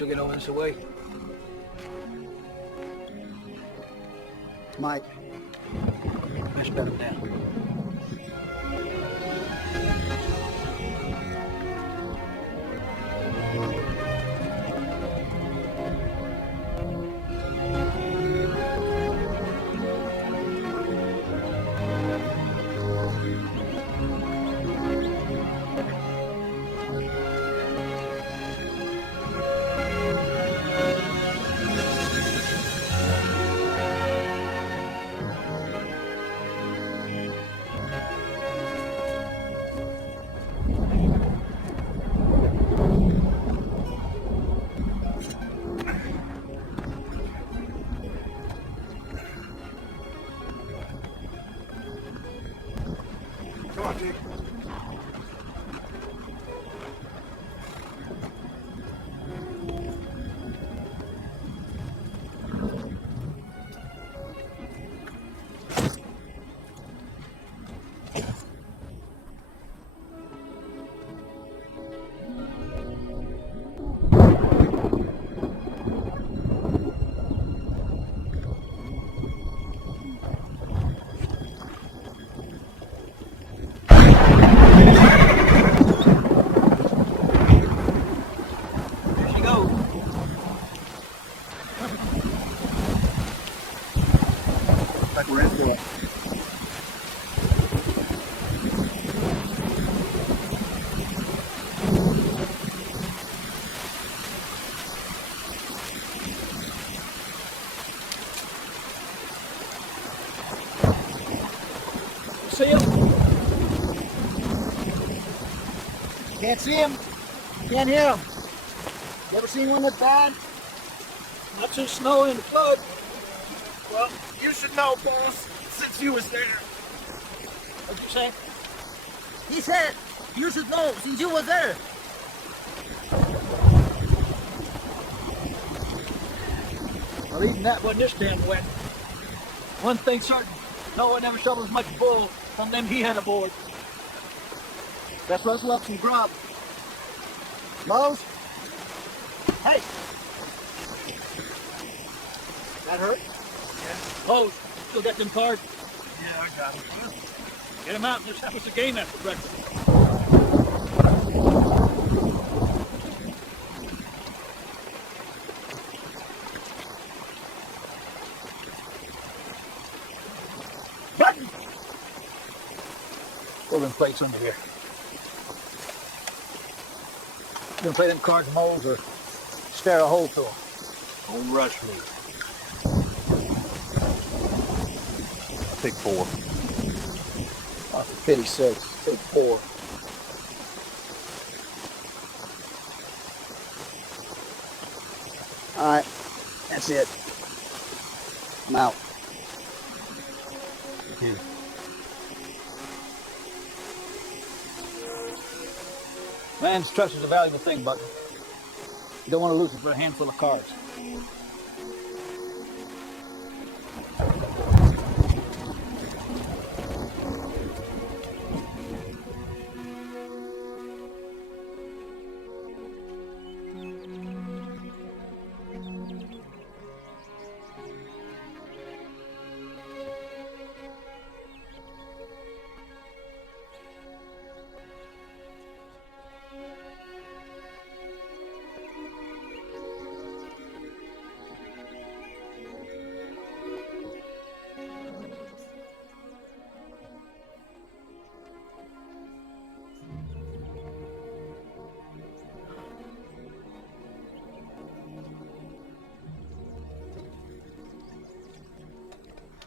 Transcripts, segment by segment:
she'll get over this away. Mike. Let's better down. Come on, Jake. Like we're into it. See him? Can't see him. Can't hear him. You ever seen one that's bad? Not too snowy in the flood. Well, you should know, boss, since you was there. What'd you say? He said, you should know since you were there. Well, even that wasn't this damn wet. One thing certain, Noah never shoveled as much bull from them he had aboard. Let's rustle up some grub. Mose? Hey! That hurt? Oh, still got them cards? Yeah, I got him. Get them out and let's have us a game after breakfast. Button! Pull them plates under here. You gonna play them cards moles or stare a hole through them? Don't rush me. I'll take 4. Oh, for pity's sake, take 4. All right, that's it. I'm out. Man's trust is a valuable thing, but you don't want to lose it for a handful of cards.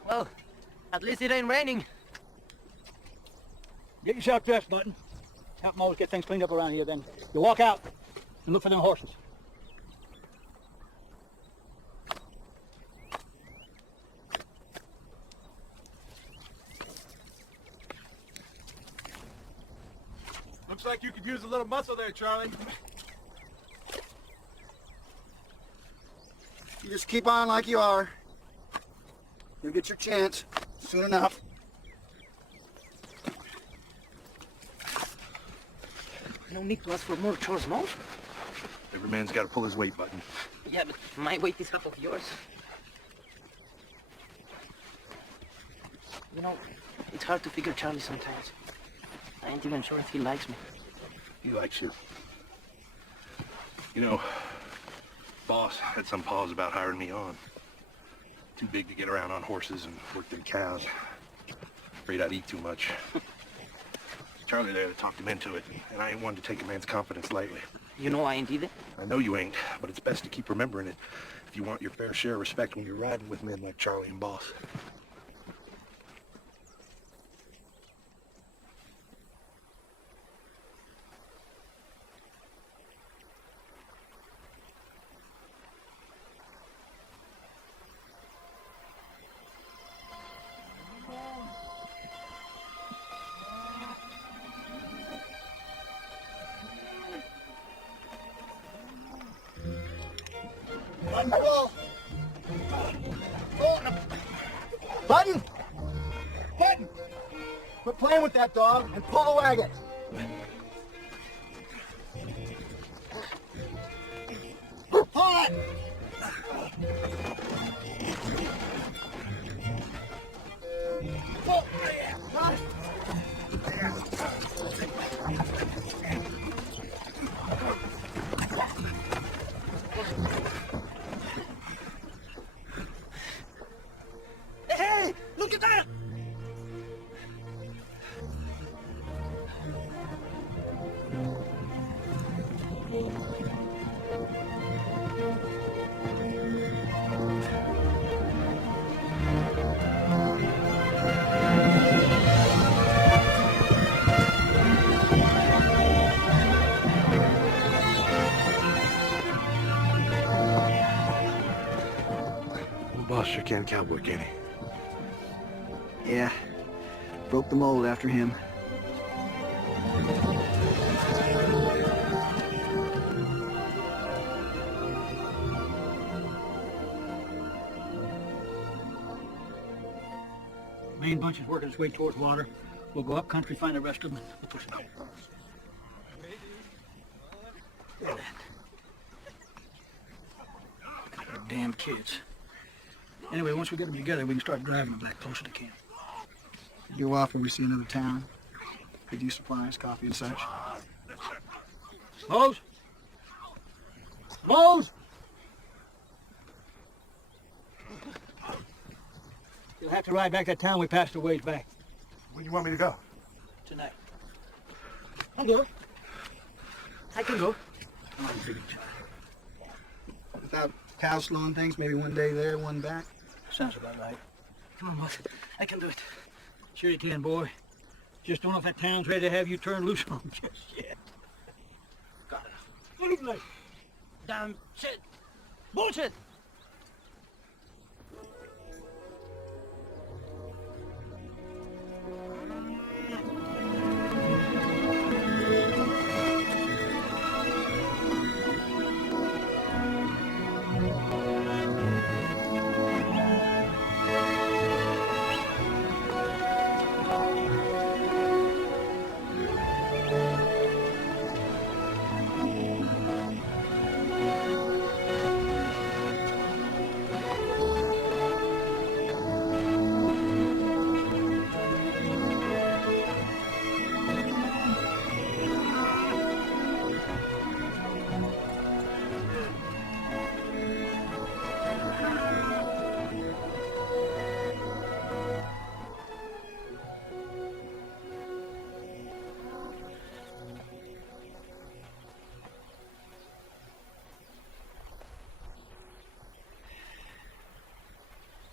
Well, at least it ain't raining. Get yourself dressed, Button. Help Mose get things cleaned up around here, then you walk out and look for them horses. Looks like you could use a little muscle there, Charlie. You just keep on like you are. You'll get your chance soon enough. No need to ask for more chores, no? Every man's got to pull his weight button. Yeah, but my weight is half of yours. You know, it's hard to figure Charlie sometimes. I ain't even sure if he likes me. He likes you. You know, boss had some pause about hiring me on. Too big to get around on horses and work them cows. Afraid I'd eat too much. Charlie there talked him into it, and I ain't one to take a man's confidence lightly. You know I ain't either. I know you ain't, but it's best to keep remembering it if you want your fair share of respect when you're riding with men like Charlie and Boss. Button! Button! Quit playing with that dog and pull the wagon. Pull it! Pull! Got it. Hey, look at that! Well, Boss sure can cowboy, can he? Yeah, broke the mold after him. Main bunch is working its way towards water. We'll go up country, find the rest of them, and we'll push it out. Look at that. Damn kids. Anyway, once we get them together, we can start driving them back closer to camp. Go off when we see another town. Could use supplies, coffee and such. Mose? Mose? You'll have to ride back that town we passed a ways back Where do you want me to go? tonight. I'll go. I can go. Without cows slowing things, maybe one day there, one back. Sounds about right. Come on, boss. I can do it. Sure you can, boy. Just don't know if that town's ready to have you turn loose on them just yet. Got enough. Look at that. Damn shit! Bullshit!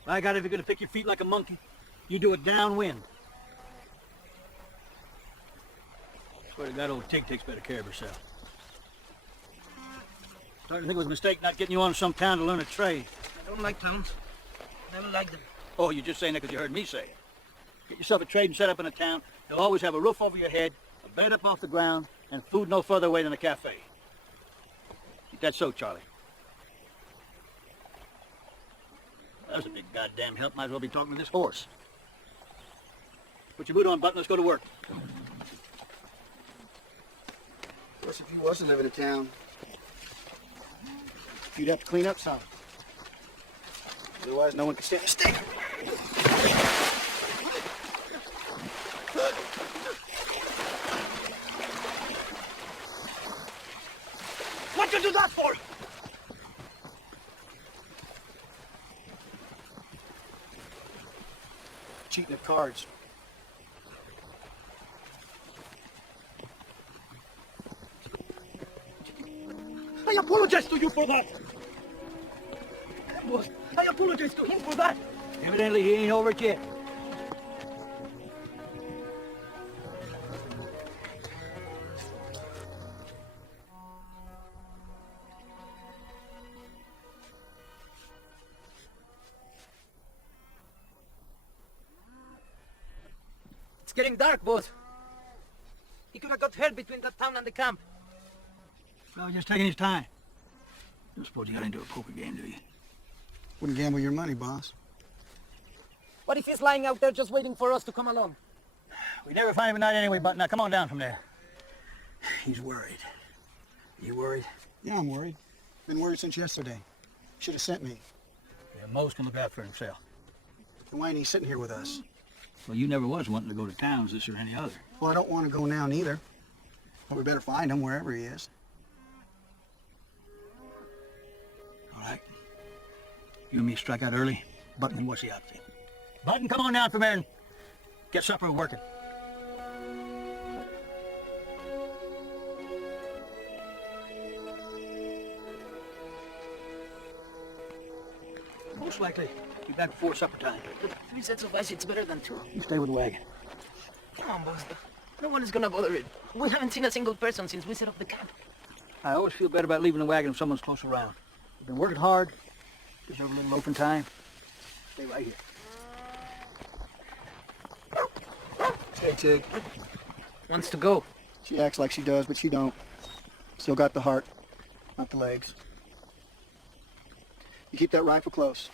By God, if you're gonna pick your feet like a monkey, you do it downwind. Swear to God, old Tig takes better care of herself. Starting to think it was a mistake not getting you on some town to learn a trade. I don't like towns. Never liked them. Oh, you're just saying that because you heard me say it. Get yourself a trade and set up in a town. You'll always have a roof over your head, a bed up off the ground, and food no further away than a cafe. Ain't that so, Charlie? That was a big goddamn help. Might as well be talking to this horse. Put your boot on, Button. Let's go to work. Plus, if you wasn't living in town, You'd have to clean up some. Otherwise, no one can stand a stick. What you do that for? Cheating at cards. I apologize to you for that. Boss, I apologize to him for that. Evidently, he ain't over it yet. It's getting dark, boss. He could have got hurt between that town and the camp. No, just taking his time. Don't suppose you got into a poker game, do you? Wouldn't gamble your money, boss. What if he's lying out there just waiting for us to come along? We never find him at night anyway, but now come on down from there. He's worried. You worried? Yeah, I'm worried. Been worried since yesterday. Should have sent me. Yeah, Mose can look out for himself. Why ain't he sitting here with us? Well, you never was wanting to go to towns, this or any other. Well, I don't want to go now neither. But we better find him wherever he is. All right. You and me strike out early. Button can watch the outfit. Button, come on down from there and get supper working. Most likely, be back before supper time. But 3 sets of ice, it's better than 2. You stay with the wagon. Come on, boss. No one is gonna bother it. We haven't seen a single person since we set up the camp. I always feel better about leaving the wagon if someone's close around. We've been working hard. Deserve a little open time. Stay right here. Hey, Tig. Wants to go. She acts like she does, but she don't. Still got the heart, not the legs. You keep that rifle close.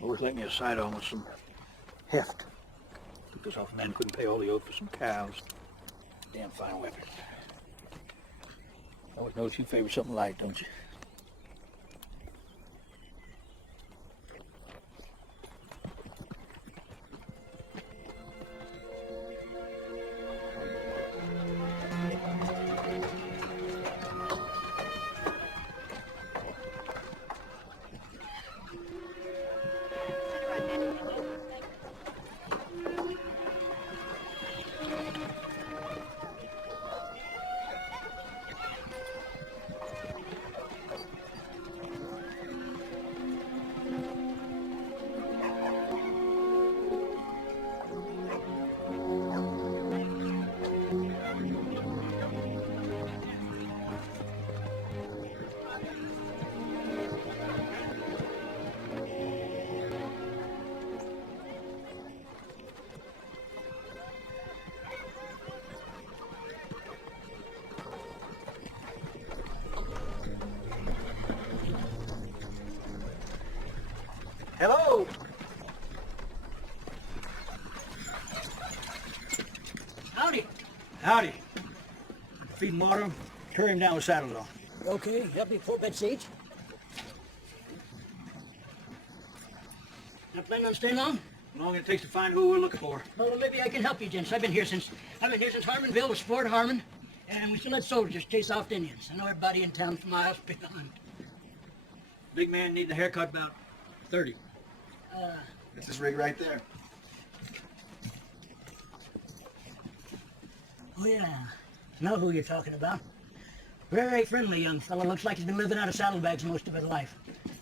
Worth letting you side on with some heft. Because off men couldn't pay all the oath for some cows. Damn fine weapon. I always notice you favor something light, don't you? Hello! Howdy. Howdy. Feed him water, carry him down with saddles on. Okay, help me pull that sage. Not planning on staying long? How long it takes to find who we're looking for. Well, maybe I can help you, gents. I've been here since Harmonville was Fort Harmon, and we still had soldiers chase off Indians. I know everybody in town from miles beyond. Big man needing a haircut about 30. It's this rig right there. Oh, yeah. I know who you're talking about. Very friendly young fellow. Looks like he's been living out of saddlebags most of his life.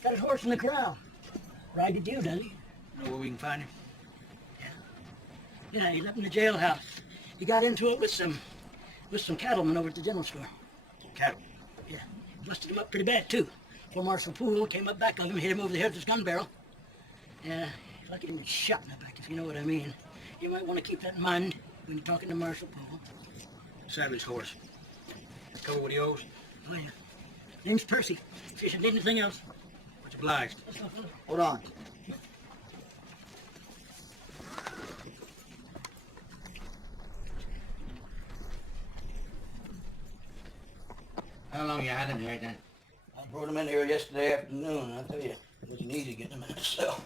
Got his horse in the corral. Ride to you, does he? Know where we can find him? Yeah, he's up in the jailhouse. He got into it with some cattlemen over at the general store. Cattle. Yeah, busted him up pretty bad, too. Poor Marshal Poole came up back of him, hit him over the head with his gun barrel. Yeah, lucky he was shot in the back, if you know what I mean. You might want to keep that in mind when you're talking to Marshal Poole. Saddle his horse. Cover what he owes. Oh, yeah. Name's Percy. If you should need anything else. Much obliged. Hold on. How long you had him here, then? I brought him in here yesterday afternoon. I tell you, it wasn't easy getting him in his cell.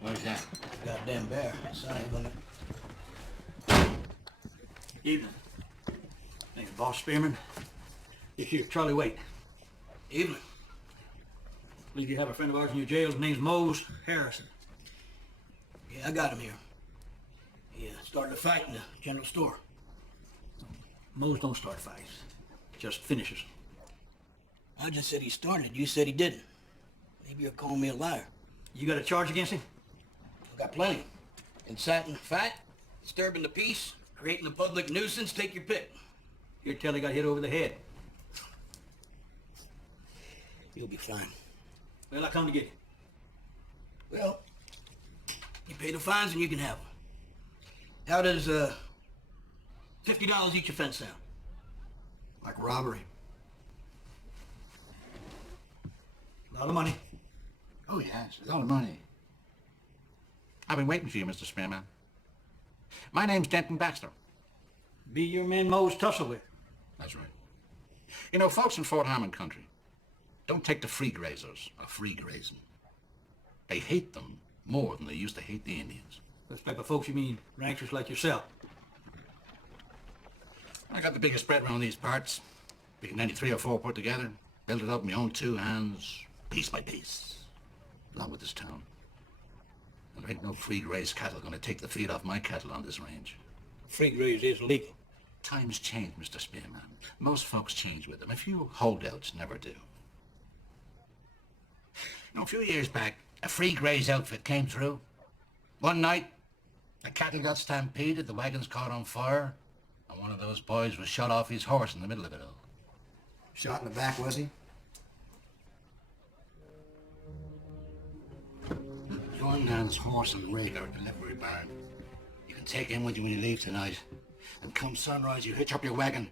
Where's that? Goddamn bear. Son ain't gonna. Evening. Name's Boss Spearman. This here's Charlie Waite. Evening. Believe you have a friend of ours in your jail. His name's Mose Harrison. Yeah, I got him here. He started a fight in the general store. Mose don't start fights. Just finishes. I just said he started. You said he didn't. Maybe you're calling me a liar. You got a charge against him? I've got plenty. Inciting a fight, disturbing the peace, creating a public nuisance, take your pick. You're telling he got hit over the head. You'll be fine. Well, I come to get you. Well, you pay the fines and you can have them. How does $50 each offense sound? Like robbery. A lot of money. Oh, yes, a lot of money. I've been waiting for you, Mr. Spearman. My name's Denton Baxter. Be your man Mose tussle with. That's right. You know, folks in Fort Harmon country don't take the free grazers or free grazing. They hate them more than they used to hate the Indians. Those type of folks you mean ranchers like yourself. I got the biggest spread around these parts. We can any 3 or 4 put together, build it up in my own 2 hands, piece by piece. Not with this town. There ain't no free grazed cattle gonna take the feed off my cattle on this range. Free graze is legal. Times change, Mr. Spearman. Most folks change with them. A few holdouts never do. You know, a few years back, a free graze outfit came through. One night, the cattle got stampeded, the wagons caught on fire, and one of those boys was shot off his horse in the middle of it all. Shot in the back, was he? Your man's horse and rig are at the livery barn. You can take him with you when you leave tonight. And come sunrise, you hitch up your wagon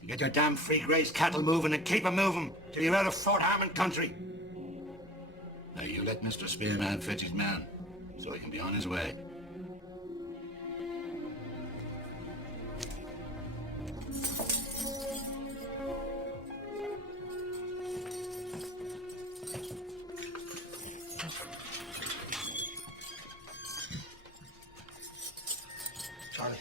and get your damn free grazed cattle moving and keep 'em moving till you're out of Fort Harmon country. Now you let Mr. Spearman fetch his man so he can be on his way. Charlie.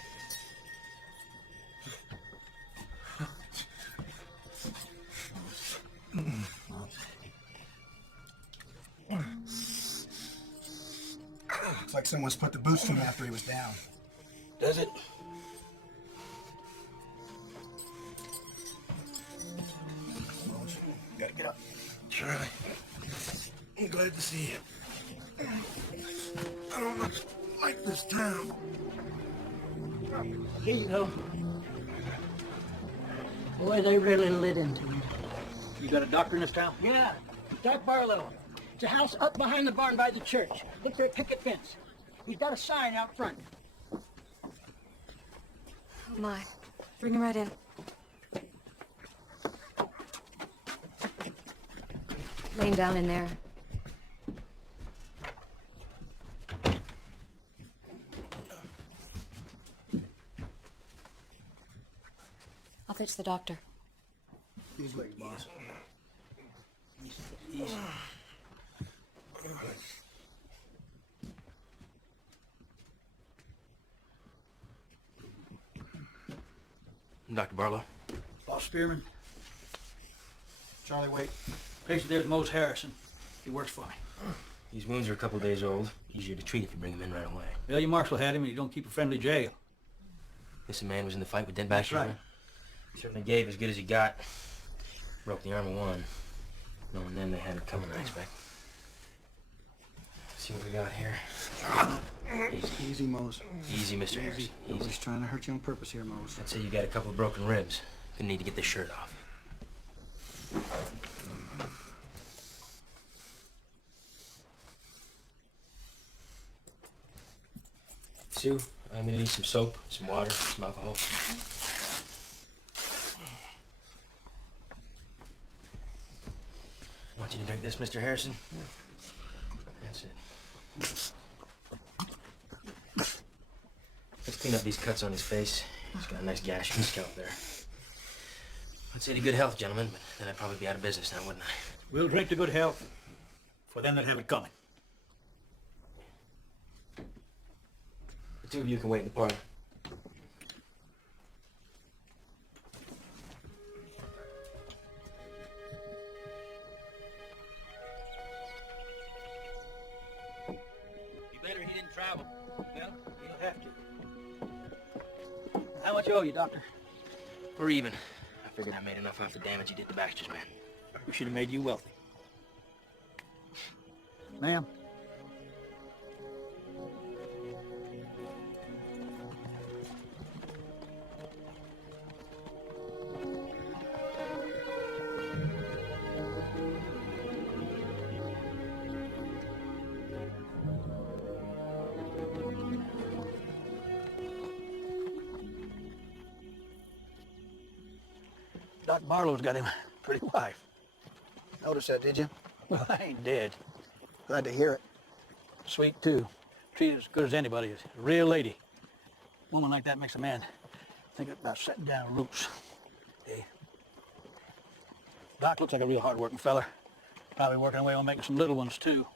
Looks like someone's put the boots to him after he was down. Does it? Gotta get up. Charlie, I'm glad to see you. I don't much like this town. Here you go. Boy, they really lit into you. You got a doctor in this town? Yeah, Doc Barlow. It's a house up behind the barn by the church. Look, their picket fence. He's got a sign out front. Oh my. Bring him right in. Laying down in there. I'll fetch the doctor. These legs, boss. Dr. Barlow. Boss Spearman. Charlie, wait. Patient there's Mose Harrison. He works for me. These wounds are a couple days old. Easier to treat if you bring him in right away. Well, your marshal had him and you don't keep a friendly jail. This man was in the fight with dead Baxter. That's right. He certainly gave as good as he got. Broke the arm of one. Knowing then they had it coming, I expect. See what we got here. Easy, Mose. Easy, Mr. Harris. Nobody's trying to hurt you on purpose here, Mose. I'd say you got a couple of broken ribs. Gonna need to get this shirt off. Sue, I'm gonna need some soap, some water, some alcohol. I want you to drink this, Mr. Harrison. That's it. Let's clean up these cuts on his face. He's got a nice gash in his scalp there. I'd say to good health, gentlemen, but then I'd probably be out of business now, wouldn't I? We'll drink to good health for them that have it coming. The two of you can wait in the parlor. Be better he didn't travel. Well, he'll have to. How much owe you, Doctor? We're even. I figured I made enough off the damage you did to Baxter's man. We should have made you wealthy. Ma'am. Doc Barlow's got him a pretty wife. Notice that, did you? Well, I ain't dead. Glad to hear it. Sweet, too. Treated as good as anybody. A real lady. A woman like that makes a man think about setting down roots. Hey. Doc looks like a real hard-working fella. Probably working away on making some little ones, too.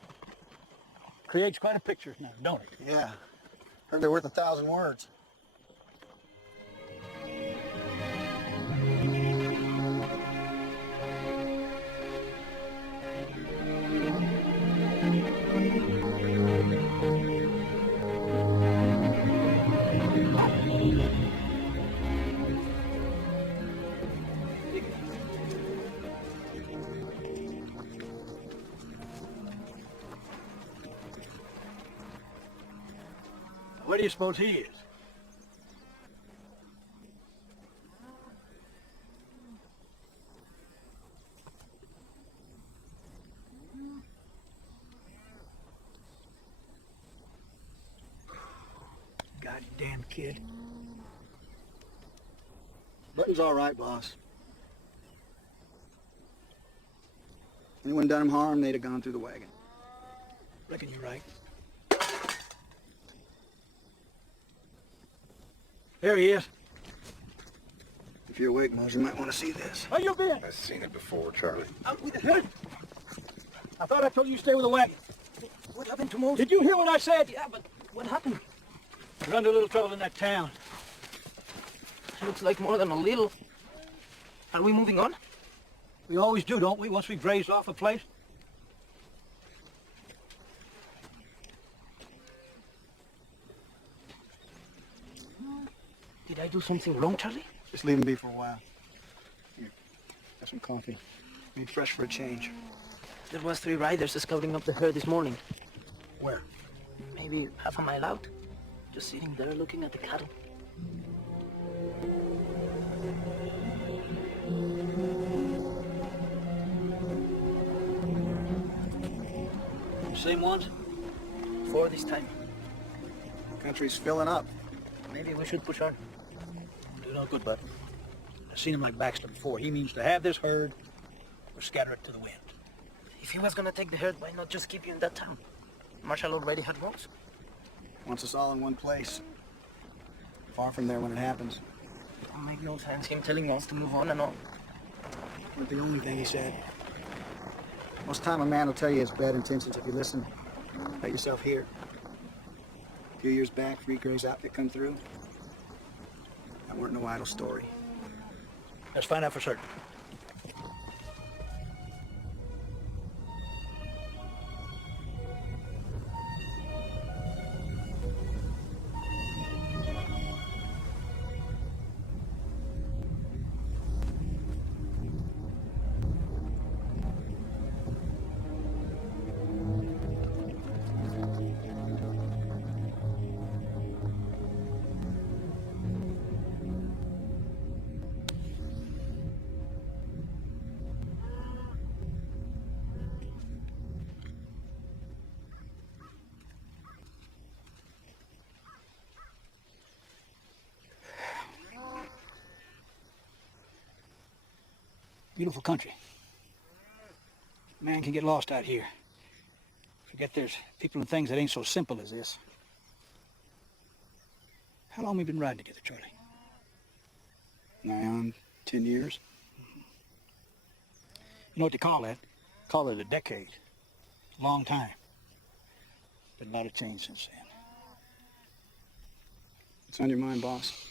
Creates quite a picture now, don't it? Yeah. Heard they're worth 1,000 words. Where do you suppose he is? Goddamn kid. Button's all right, boss. Anyone done him harm, they'd have gone through the wagon. Reckon you're right. There he is. If you're awake, Mose, you might want to see this. Where you been? I've seen it before, Charlie. Out with the hood. I thought I told you to stay with the wagon. What happened to Mose? Did you hear what I said? Yeah, but what happened? We're under a little trouble in that town. Looks like more than a little. Are we moving on? We always do, don't we, once we've grazed off a place? Did I do something wrong, Charlie? Just leave him be for a while. Here, have some coffee. Be fresh for a change. There was 3 riders scouting up the herd this morning. Where? Maybe half a mile out. Just sitting there looking at the cattle. Same ones? 4 this time. Country's filling up. Maybe we should push on. Do no good, bud. I've seen him like Baxter before. He means to have this herd or scatter it to the wind. If he was gonna take the herd, why not just keep you in that town? Marshall already had votes. Wants us all in one place. Far from there when it happens. It'll make no sense him telling us to move on and on. Not the only thing he said. Most time a man will tell you his bad intentions if you listen. Let yourself hear. A few years back, Free Gray's outfit come through. That weren't no idle story. Let's find out for certain. Beautiful country. Man can get lost out here. Forget there's people and things that ain't so simple as this. How long we been riding together, Charlie? Nigh on 10 years. You know what they call that? Call it a decade. Long time. Been a lot of change since then. What's on your mind, boss?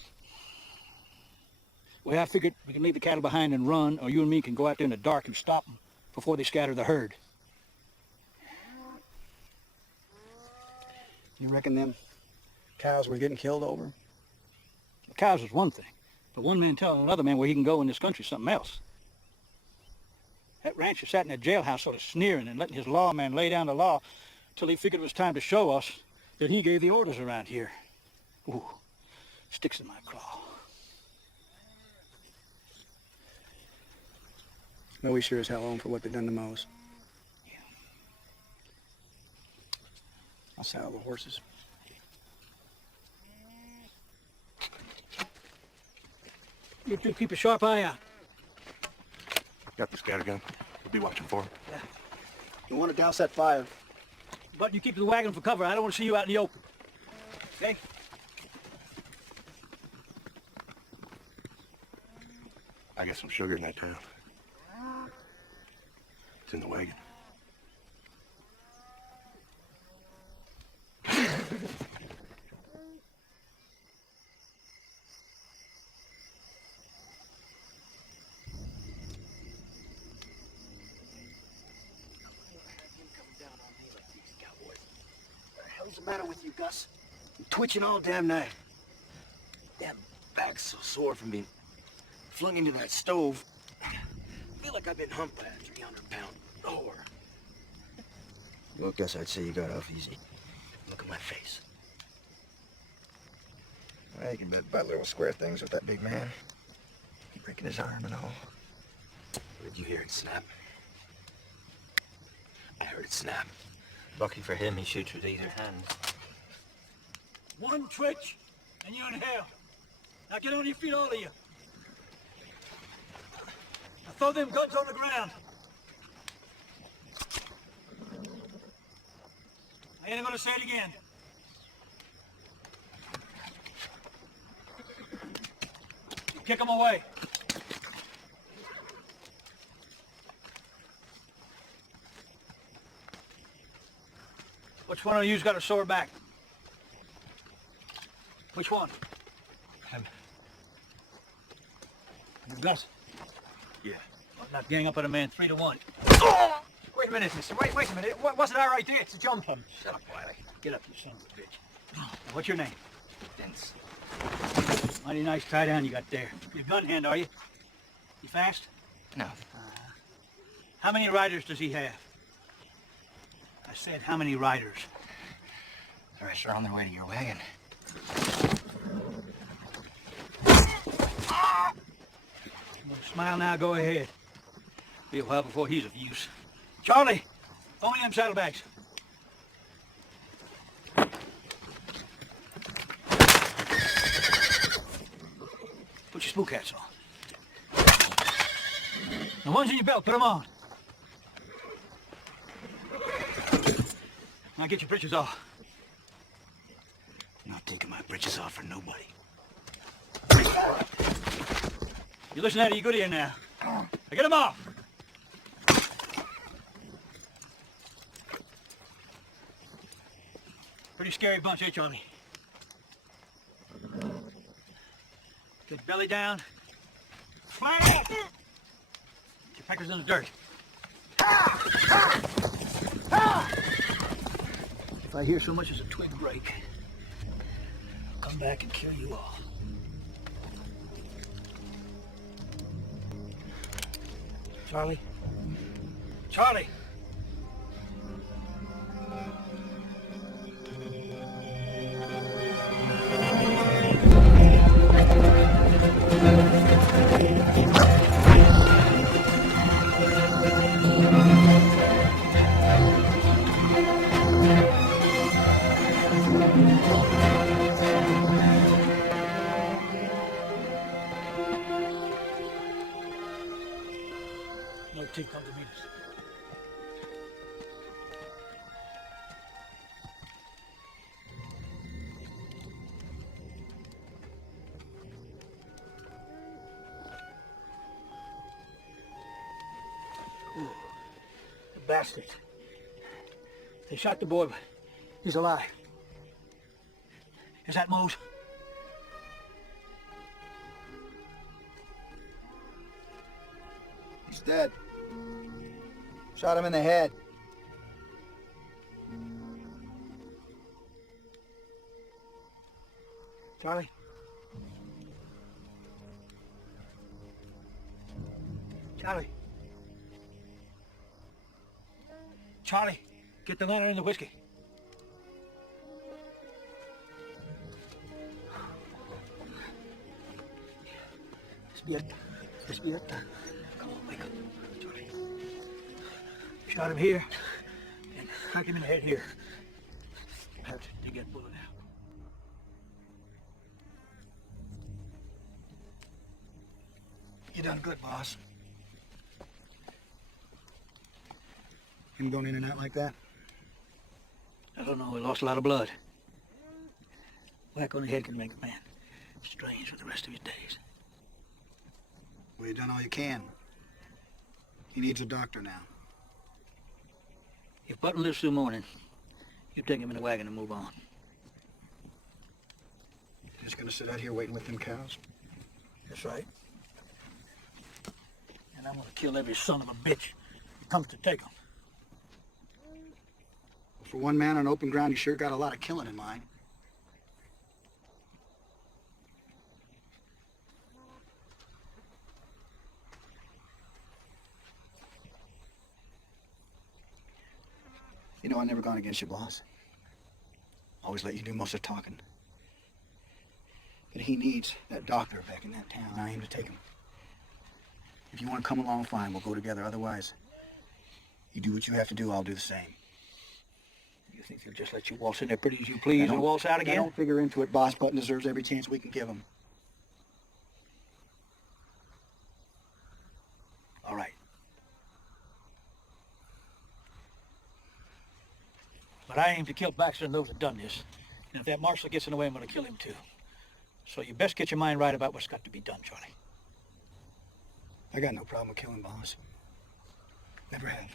Well, I figured we can leave the cattle behind and run, or you and me can go out there in the dark and stop them before they scatter the herd. You reckon them cows were getting killed over? The cows is one thing, but one man telling another man where he can go in this country is something else. That rancher sat in that jailhouse sort of sneering and letting his lawman lay down the law till he figured it was time to show us that he gave the orders around here. Ooh, sticks in my craw. Well, we sure as hell own for what they done to Mose. Yeah. I'll saddle the horses. You two keep a sharp eye out. Got the scatter gun. We'll be watching for him. Yeah. You want to douse that fire? But you keep the wagon for cover. I don't want to see you out in the open. Okay? I got some sugar in that town. It's in the wagon. What's the matter with you, Gus? I'm twitching all damn night. Damn back's so sore from being flung into that stove. I feel like I've been humped by a 300-pound whore. Well, Gus, I'd say you got off easy. Look at my face. Well, you can bet about little square things with that big man. He breaking his arm and all. Did you hear it snap? I heard it snap. Lucky for him, he shoots with either hand. One twitch, and you're in hell. Now get on your feet, all of you. Now throw them guns on the ground. I ain't gonna say it again. Kick them away. Which one of you's got a sore back? Which one? You Gus? Yeah. Not gang up on a man 3 to 1. Wait a minute, mister. Wait a minute. Wasn't that right there? It's a jump him. Shut up, Wiley. Get up, you son of a bitch. Now, what's your name? Vince. Mighty nice tie down you got there. You a gun hand, are you? You fast? No. How many riders does he have? I said, how many riders? The rest are on their way to your wagon. Well, smile now, go ahead. Be a while before he's of use. Charlie, throw me them saddlebags. Put your spook hats on. The ones in your belt, put them on. Now get your breeches off. I'm not taking my breeches off for nobody. You listen out of your good ear now. Now get them off. Pretty scary bunch, eh, Charlie? Get belly down. Flag! Get your peckers in the dirt. If I hear so much as a twig break, I'll come back and kill you all. Charlie? Charlie! Tig come to meet us. Ooh, the bastards. They shot the boy, but he's alive. Is that Mose? He's dead. Shot him in the head. Charlie? Charlie? Charlie, get the lantern and the whiskey. Despierta. Come on, wake up, Charlie. Shot him here, and cracked him in the head here. Have to dig that bullet out. You done good, boss. Him going in and out like that? I don't know, he lost a lot of blood. Whack on the head can make a man strange for the rest of his days. Well, you done all you can. He needs a doctor now. If Button lives through morning, you take him in the wagon and move on. Just gonna sit out here waiting with them cows? That's right. And I'm gonna kill every son of a bitch who comes to take him. For one man on open ground, he sure got a lot of killing in mind. You know, I've never gone against you, boss. Always let you do most of the talking. But he needs that doctor back in that town. I aim to take him. If you want to come along, fine, we'll go together. Otherwise, you do what you have to do, I'll do the same. You think they'll just let you waltz in there pretty as you please and waltz out again? Don't figure into it, boss. Button deserves every chance we can give him. All right. But I aim to kill Baxter and those that done this. And if that marshal gets in the way, I'm gonna kill him too. So you best get your mind right about what's got to be done, Charlie. I got no problem with killing, boss. Never have.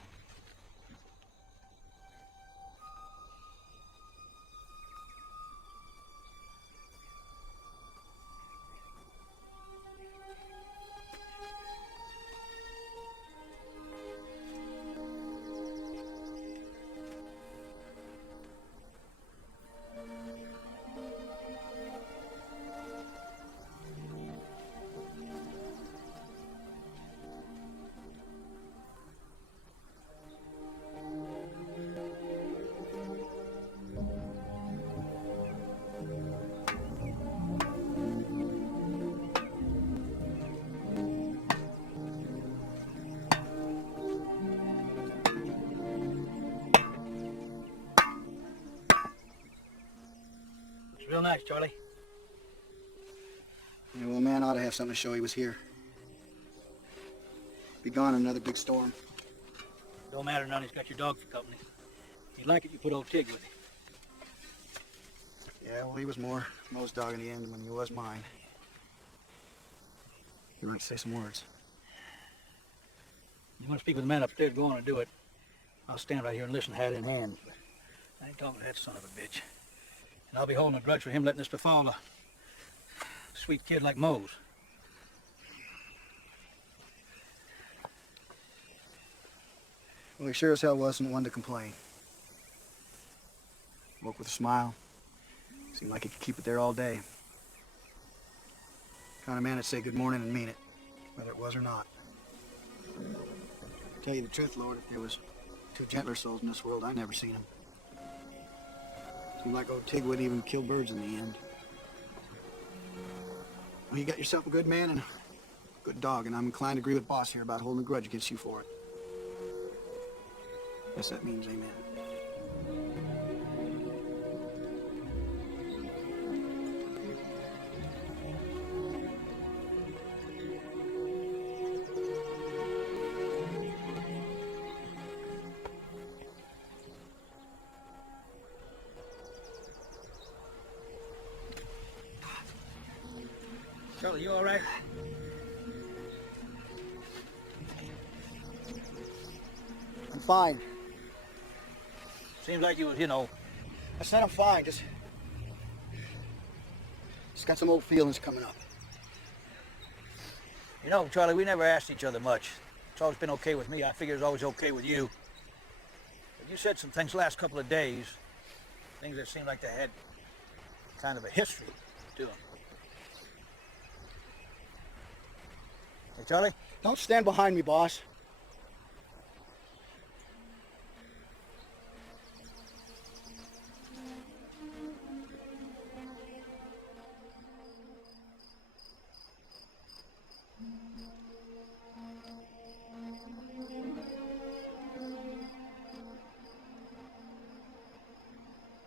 Real nice, Charlie. Yeah, well, a man ought to have something to show he was here. Be gone in another big storm. Don't matter none, he's got your dog for company. If you like it, you put old Tig with him. Yeah, well, he was more Mo's dog in the end than he was mine. You want to say some words? You want to speak with the man upstairs, go on and do it. I'll stand right here and listen hat in hand. I ain't talking to that son of a bitch. And I'll be holding a grudge for him letting this befall a sweet kid like Mose. Well, he sure as hell wasn't one to complain. Woke with a smile. Seemed like he could keep it there all day. Kind of man that'd say good morning and mean it, whether it was or not. To tell you the truth, Lord, if there was two gentler souls in this world, I never seen them. Seemed like old Tig wouldn't even kill birds in the end. Well, you got yourself a good man and a good dog, and I'm inclined to agree with Boss here about holding a grudge against you for it. Guess that means amen. Charlie, you all right? I'm fine. Seems like you was, I said I'm fine. Just got some old feelings coming up. Charlie, we never asked each other much. It's always been okay with me. I figure it's always okay with you. But you said some things last couple of days, things that seemed like they had kind of a history to them. Hey, Charlie? Don't stand behind me, boss.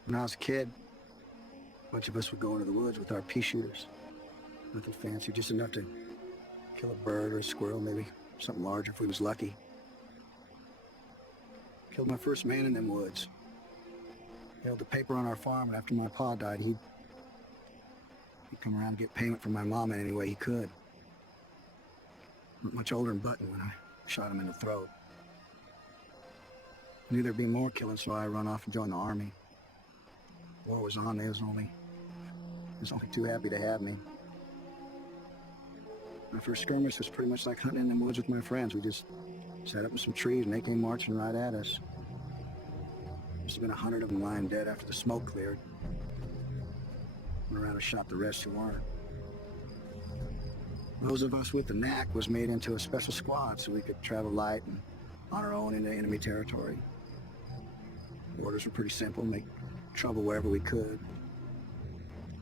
When I was a kid, a bunch of us would go into the woods with our pea shooters. Nothing fancy, just enough to kill a bird or a squirrel, maybe something larger if we was lucky. Killed my first man in them woods. Held the paper on our farm, and after my pa died, he'd come around to get payment from my mama any way he could. Not much older than Button when I shot him in the throat. I knew there'd be more killing, so I run off and joined the army. War was on, they was only too happy to have me. My first skirmish was pretty much like hunting in the woods with my friends. We just sat up in some trees and they came marching right at us. Must have been 100 of them lying dead after the smoke cleared. Went around and shot the rest who weren't. Those of us with the knack was made into a special squad so we could travel light and on our own into enemy territory. Orders were pretty simple, make trouble wherever we could.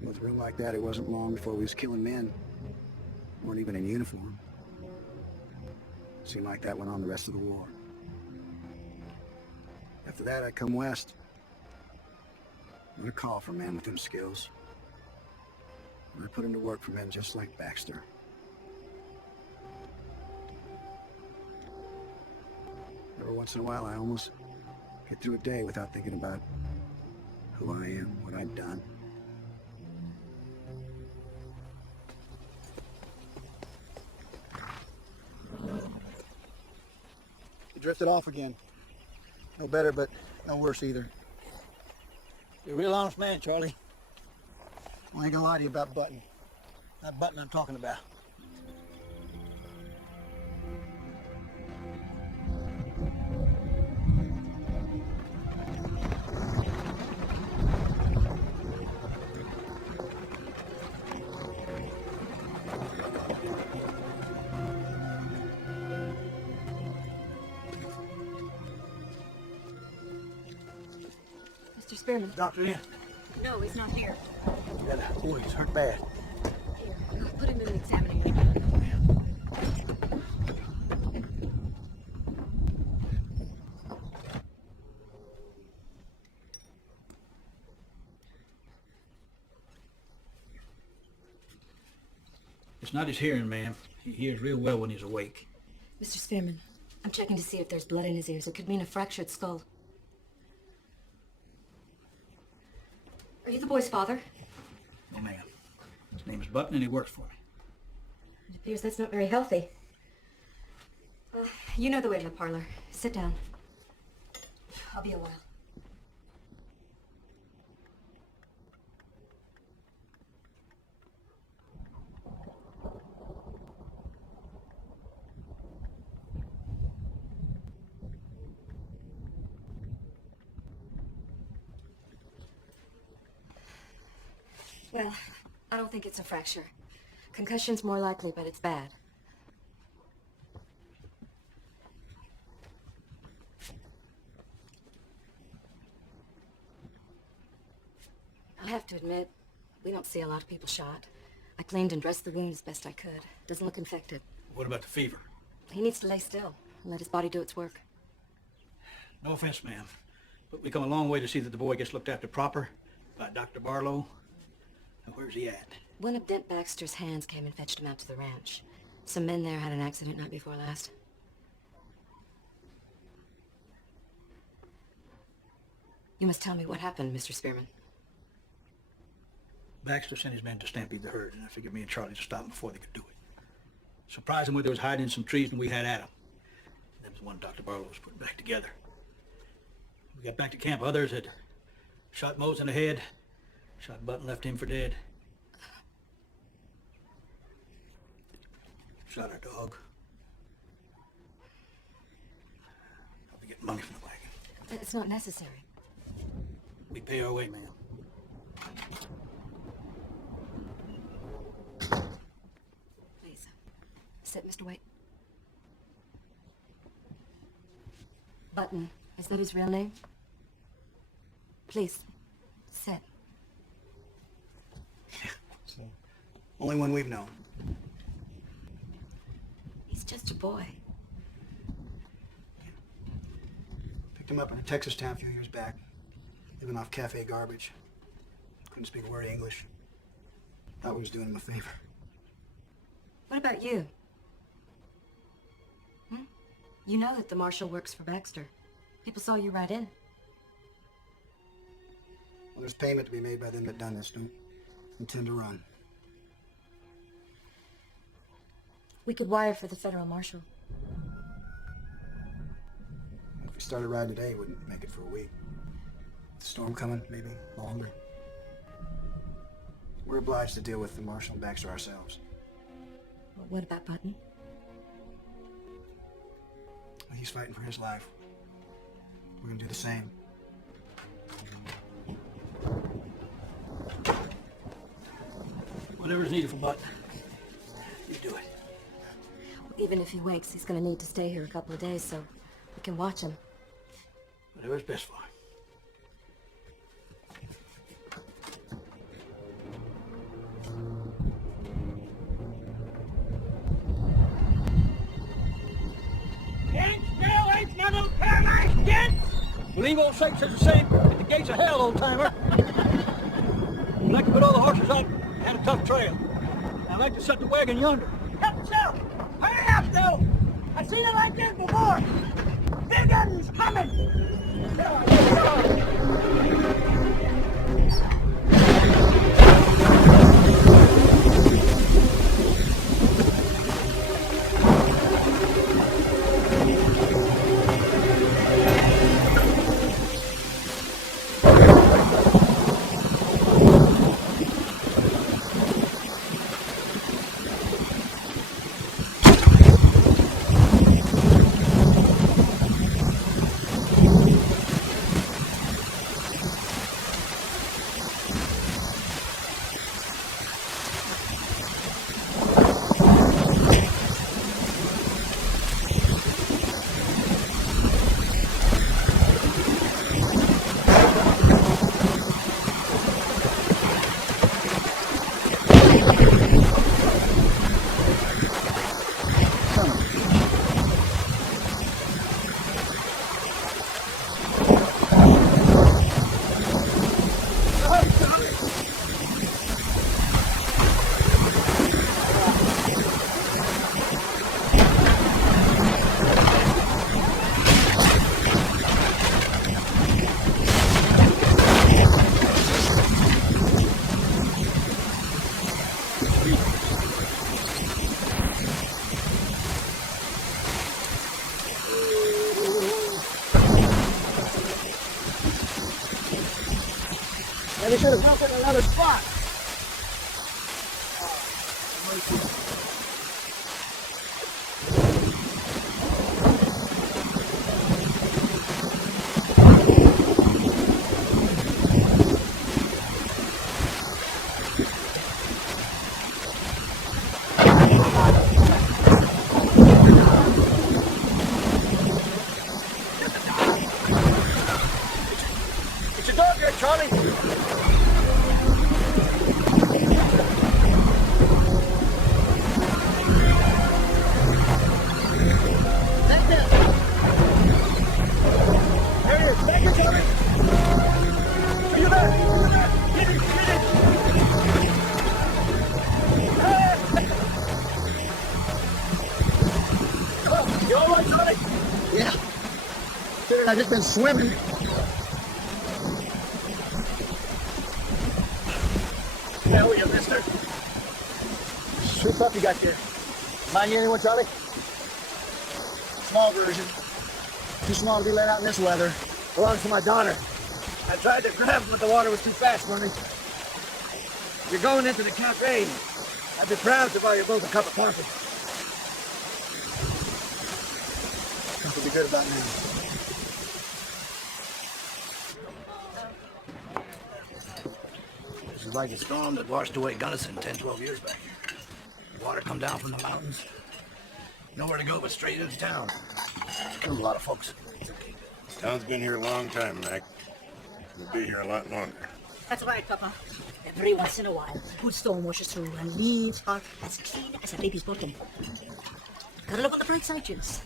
With a room like that, it wasn't long before we was killing men. Weren't even in uniform. Seemed like that went on the rest of the war. After that, I come west. What a call for men with them skills. And I put into work for men just like Baxter. Every once in a while, I almost get through a day without thinking about who I am, what I've done. You drifted off again. No better, but no worse either. You're a real honest man, Charlie. I ain't gonna lie to you about Button. That Button I'm talking about. Mr. Spearman. Doctor in. No, he's not here. Yeah, boy, he's hurt bad. Here, put him in the examining room. It's not his hearing, ma'am. He hears real well when he's awake. Mr. Spearman, I'm checking to see if there's blood in his ears. It could mean a fractured skull. Are you the boy's father? No, ma'am. His name is Button and he works for me. It appears that's not very healthy. You know the way to the parlor. Sit down. I'll be a while. Well, I don't think it's a fracture. Concussion's more likely, but it's bad. I'll have to admit, we don't see a lot of people shot. I cleaned and dressed the wound as best I could. Doesn't look infected. What about the fever? He needs to lay still and let his body do its work. No offense, ma'am, but we come a long way to see that the boy gets looked after proper by Dr. Barlow. Now, where's he at? One of Dent Baxter's hands came and fetched him out to the ranch. Some men there had an accident night before last. You must tell me what happened, Mr. Spearman. Baxter sent his men to stampede the herd, and I figured me and Charlie to stop them before they could do it. Surprised them where they was hiding in some trees, and we had at them. That was one Dr. Barlow was putting back together. We got back to camp. Others had shot Mose in the head, shot Button, left him for dead. Shot our dog. I'll be getting money from the wagon. It's not necessary. We pay our way, ma'am. Please. Sit, Mr. White. Button. Is that his real name? Please. Sit. It's the only one we've known. He's just a boy. Picked him up in a Texas town a few years back, living off cafe garbage. Couldn't speak a word of English. Thought we was doing him a favor. What about you? You know that the marshal works for Baxter. People saw you right in. Well, there's payment to be made by them that done this. Don't intend to run. We could wire for the federal marshal. If we started riding today, we wouldn't make it for a week. The storm coming, maybe longer. We're obliged to deal with the marshal and Baxter ourselves. What about Button? Well, he's fighting for his life. We're gonna do the same. Whatever's needed for Button, you do it. Even if he wakes, he's gonna need to stay here a couple of days so we can watch him. Whatever's best for him. Believe old Satan says the same at the gates of hell, old-timer. We'd like to put all the horses up and had a tough trail. I'd like to set the wagon yonder. Help yourself! Hurry up, though! I've seen it like this before! Big one's coming! Maybe should have built it in another spot. It's a dog there, Charlie. You all right, Charlie? Yeah. Figured I've just been swimming. Yeah, Sweet pup you got there. Mind you anyone, Charlie? Small version. Too small to be let out in this weather. Belongs to my daughter. I tried to grab him, but the water was too fast for me. You're going into the cafe. I'd be proud to buy you both a cup of coffee. Something to be good about now. This is like the storm that washed away Gunnison 10, 12 years back. Water come down from the mountains. Nowhere to go but straight into town. Killed a lot of folks. Town's been here a long time, Mac. We'll be here a lot longer. That's right, Papa. Every once in a while, good storm washes through and leaves are as clean as a baby's bottom. Gotta look on the bright side, Jules.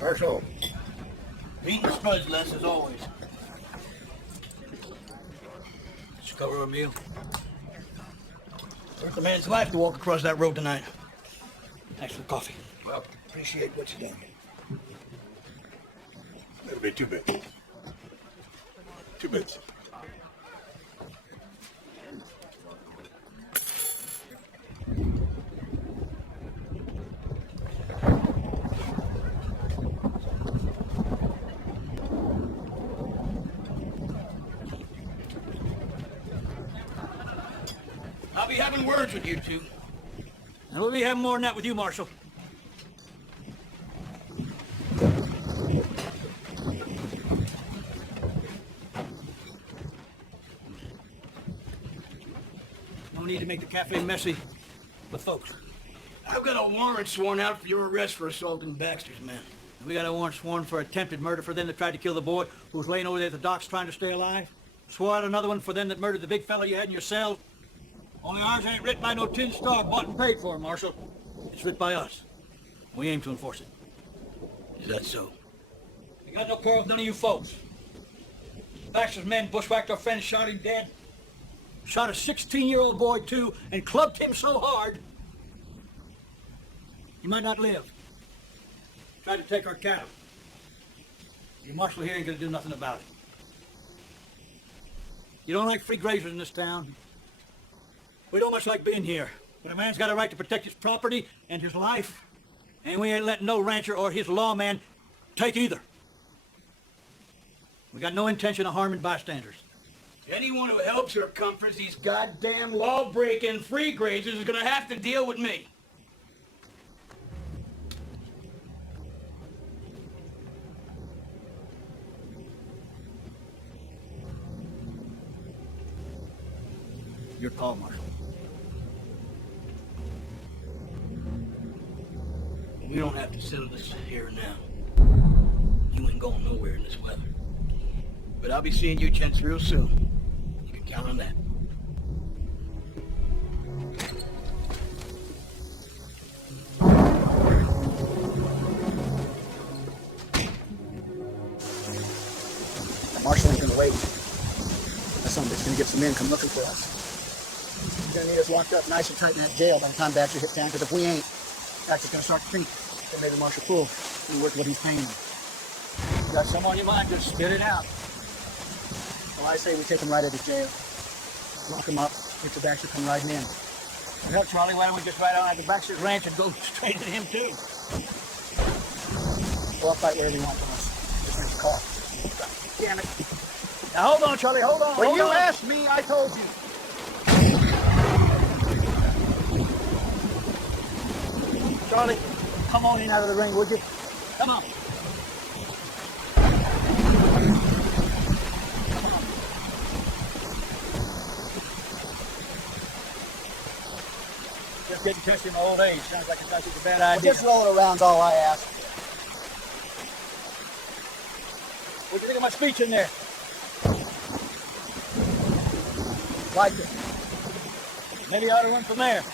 Marshal, meat and spuds less as always. Just cover a meal. Worth a man's life to walk across that road tonight. Thanks for the coffee. Well, appreciate what you done. That'll be 2 bits. 2 bits. I'll be having words with you two. And we'll be having more than that with you, Marshal. No need to make the cafe messy, but folks, I've got a warrant sworn out for your arrest for assaulting Baxter's men. We got a warrant sworn for attempted murder for them that tried to kill the boy who was laying over there at the docks trying to stay alive. Swore out another one for them that murdered the big fella you had in your cell. Only ours ain't writ by no tin star bought and paid for, Marshal. It's writ by us. We aim to enforce it. Is that so? We got no quarrel with none of you folks. Baxter's men bushwhacked our friend, shot him dead. Shot a 16-year-old boy, too, and clubbed him so hard, he might not live. Tried to take our cattle. Your marshal here ain't gonna do nothing about it. You don't like free grazers in this town? We don't much like being here, but a man's got a right to protect his property and his life, and we ain't letting no rancher or his lawman take either. We got no intention of harming bystanders. Anyone who helps or comforts these goddamn law-breaking free grazers is gonna have to deal with me. Your call, Marshal. We don't have to settle this here and now. You ain't going nowhere in this weather. But I'll be seeing you gents real soon. You can count on that. The marshal ain't gonna wait. That son of a bitch's gonna get some men come looking for us. He's gonna need us locked up nice and tight in that jail by the time Baxter hits town, because if we ain't, Baxter's gonna start to think that maybe Marshal Poole isn't worth what he's paying him. You got some on your mind, just spit it out. So I say we take him right out of jail, lock him up, get the Baxter come riding in. Well, Charlie, why don't we just ride out at the Baxter's ranch and go straight at him, too? Well, I'll fight wherever you want from us. Just make a call. Damn it. Now, hold on, Charlie, hold on. When you hold on. asked me, I told you. Charlie, come on in out of the ring, would you? Come on. Just getting touched in my old age. Sounds like it's a bad Well, idea. just roll it around's all I ask. What'd you think of my speech in there? Like it. Maybe I ought to run from there.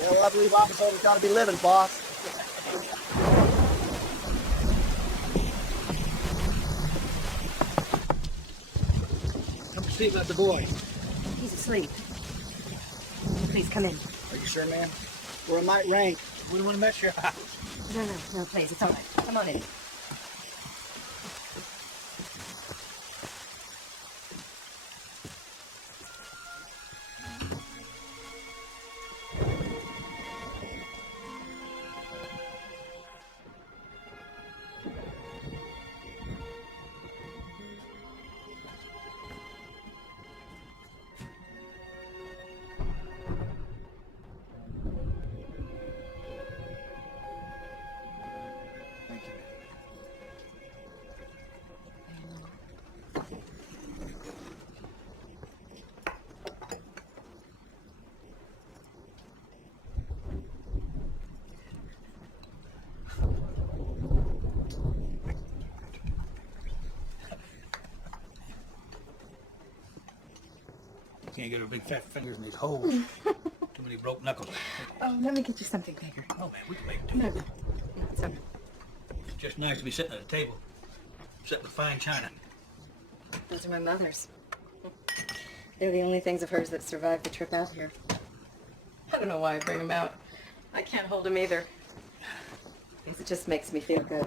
Yeah, well, I believe officers gotta be living, boss. Come to see about the boy. He's asleep. Please come in. Are you sure, ma'am? We're a mite rank. Wouldn't want to mess your house. No, please, it's all right. Come on in. Thank you. Can't get her big fat fingers in these holes. Too many broke knuckles. Oh, let me get you something bigger. Oh man, we can make it. No, it's okay. It's just nice to be sitting at a table, set with fine china. Those are my mother's. They're the only things of hers that survived the trip out here. I don't know why I bring them out. I can't hold them either. It just makes me feel good.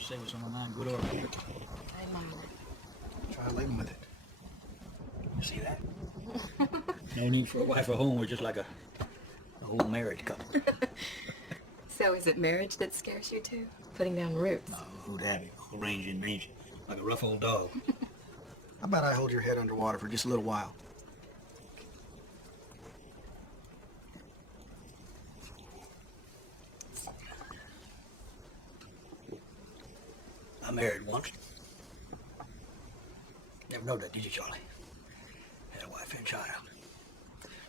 Say what's on my mind, good order. I know. Try living with it. You see that? No need for a wife at home. We're just like a whole married couple. So is it marriage that scares you too? Putting down roots? Oh, who'd have it? All ranging, like a rough old dog. How about I hold your head underwater for just a little while? I married once. Never know that, did you, Charlie? Had a wife and child.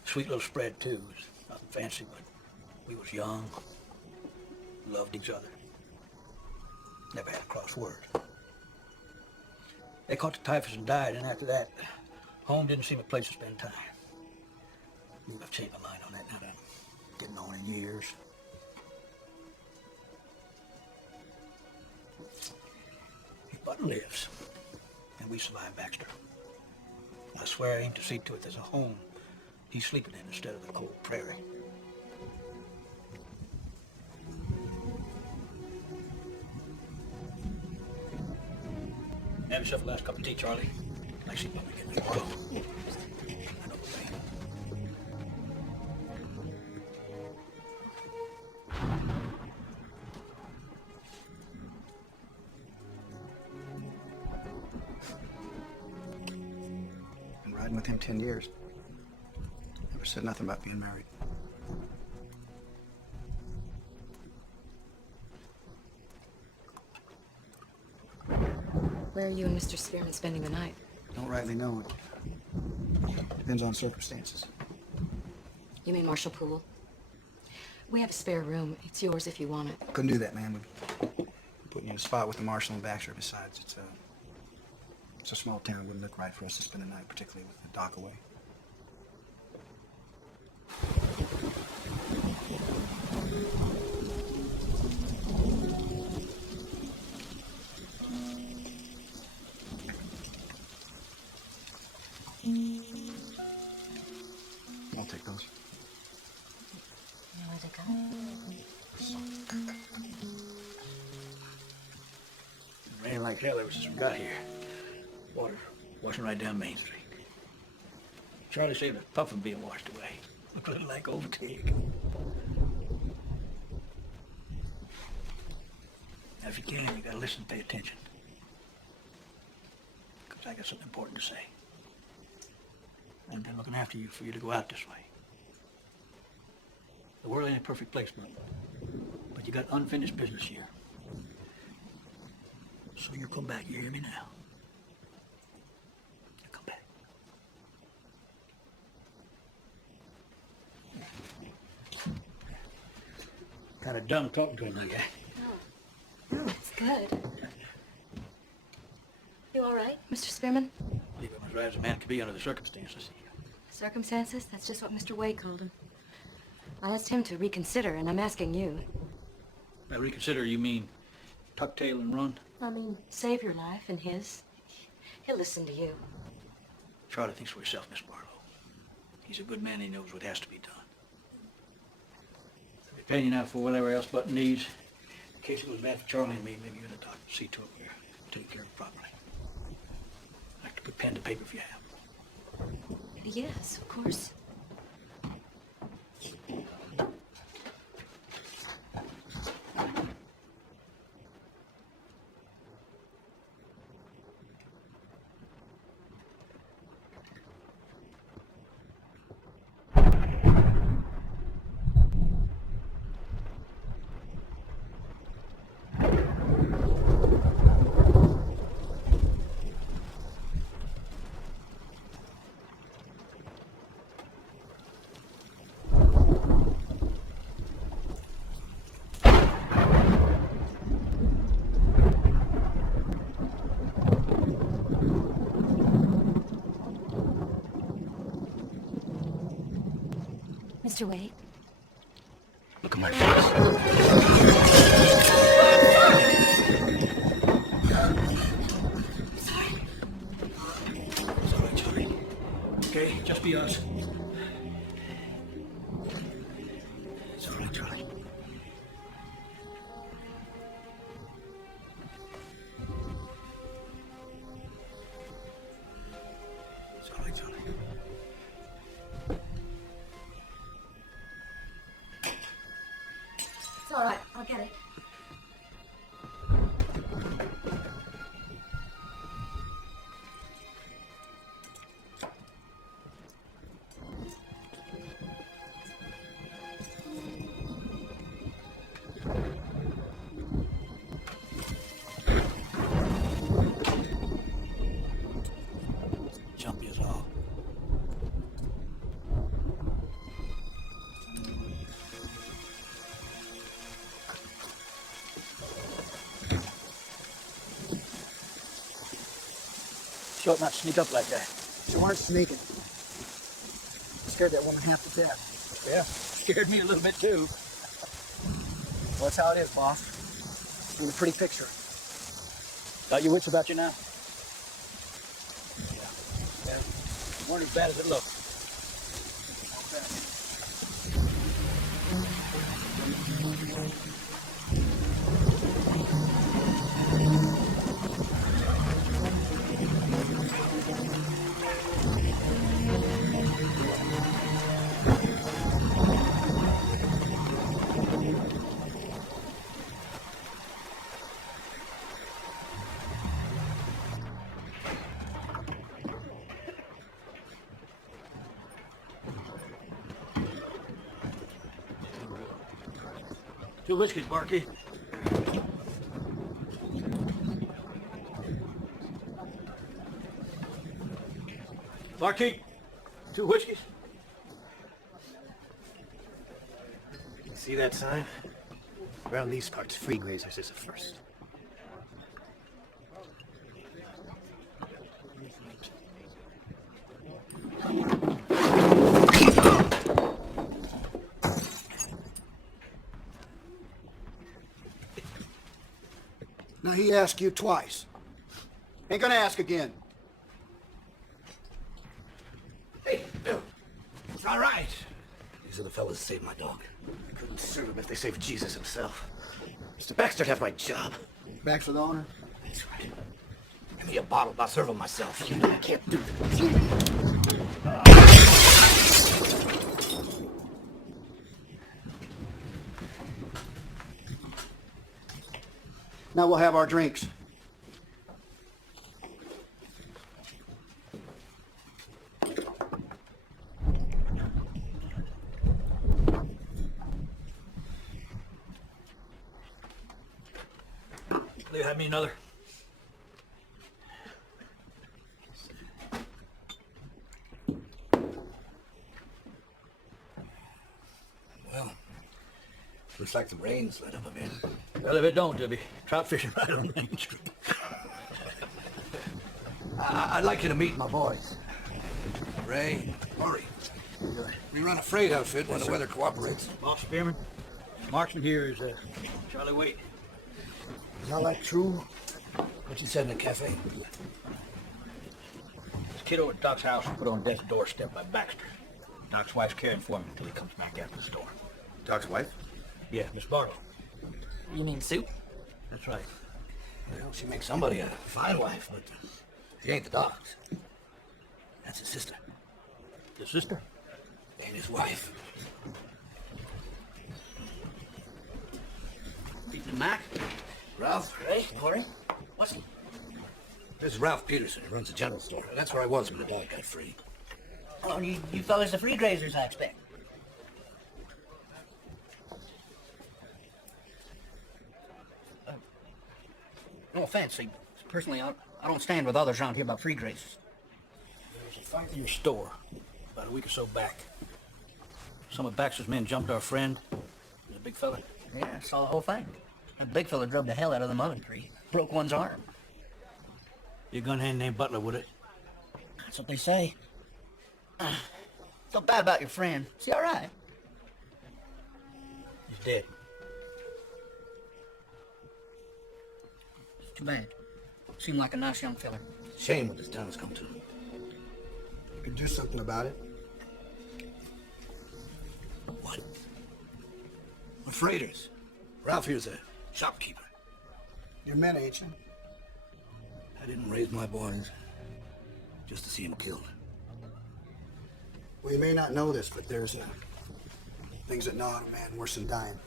Sweet little spread, too. It was nothing fancy, but we was young, loved each other. Never had to cross words. They caught the typhus and died, and after that, home didn't seem a place to spend time. Maybe I've changed my mind on that now that I'm getting on in years. But lives, and we survived Baxter. I swear I aim to see to it there's a home he's sleeping in instead of the cold prairie. Have yourself a last cup of tea, Charlie. I see when we get there. I know the way. Been riding with him 10 years. Never said nothing about being married. Where are you and Mr. Spearman spending the night? Don't rightly know it. Depends on circumstances. You mean Marshall Pool? We have a spare room. It's yours if you want it. Couldn't do that, man. We'd putting you in a spot with the marshal and Baxter. Besides, it's a small town. It wouldn't look right for us to spend the night, particularly with the dock away. I'll take those. You know where they go? It rained like hell ever since we got here. Water washing right down Main Street. Charlie saved a puff of being washed away. Looked a little like old Tig. Now, if you can, you gotta listen and pay attention. Because I got something important to say. I've been looking after you for you to go out this way. The world ain't a perfect place, but you got unfinished business here. So you come back, you hear me now? You come back. Kind of dumb talking to him, that guy. No, it's good. You all right, Mr. Spearman? I believe I'm as right as a man can be under the circumstances. Circumstances? That's just what Mr. Wade called them. I asked him to reconsider, and I'm asking you. By reconsider, you mean tuck tail and run? I mean, save your life and his. He'll listen to you. Charlie thinks for himself, Miss Barlow. He's a good man. He knows what has to be done. Paying you now for whatever else but needs. In case it goes bad for Charlie and me, maybe you're the doctor. See to it we're taking care of it properly. I'd like to put pen to paper if you have. Yes, of course. Mr. Wade? Look at my face. It's all right, Charlie. Okay, just be us. It's all right, Charlie. It's all right, Charlie. It's all right. I'll get it. Jumpy as all. You ought not sneak up like that. You weren't sneaking. Scared that woman half to death. Yeah, scared me a little bit too. Well, that's how it is, boss. You're a pretty picture. Got your wits about you now? Yeah. Weren't as bad as it looked. Two whiskeys, Barky. Barkeep, 2 whiskeys. See that sign? Around these parts, free grazers is a first. Now, he asked you twice. Ain't gonna ask again. Hey, Bill. It's all right. These are the fellas that saved my dog. I couldn't serve him if they saved Jesus himself. Mr. Baxter'd have my job. Baxter the owner? That's right. Give me a bottle, I'll serve him myself. You know I can't do that. Now we'll have our drinks. Will you have me another? Well, looks like the rain's let up a bit. Well, if it don't, there'll be trout fishing right on Main Street. I'd like you to meet my boys. Ray, Murray. We run a freight outfit when the weather cooperates. Boss Spearman, marksman here is Charlie Wade. Is all that true? What you said in the cafe? This kid over at Doc's house was put on death's doorstep by Baxter. Doc's wife's caring for him until he comes back after the storm. Doc's wife? Yeah, Miss Barlow. You mean Sue? That's right. Well, she makes somebody a fine wife, but she ain't the doc's. That's his sister. The sister? Ain't his wife. Beating the Mac? Ralph, Ray, Corey? What's he? this is Ralph Peterson. He runs a general store. That's where I was when the dog got free. Oh, you fellas the free grazers, I expect. No offense, see, personally, I don't stand with others around here about free grazers. There was a fight in your store about a week or so back. Some of Baxter's men jumped our friend. He was a big fella. Yeah, I saw the whole thing. That big fella drove the hell out of the mullen tree. Broke one's arm. Your gun hand named Butler, would it? That's what they say. Felt bad about your friend. Is he all right? He's dead. Too bad. Seemed like a nice young fella. Shame what this town has come to. You could do something about it. What? We're freighters. Ralph here's a shopkeeper. You're men, ain't you? I didn't raise my boys just to see him killed. Well, you may not know this, but there's things that gnaw at a man worse than dying.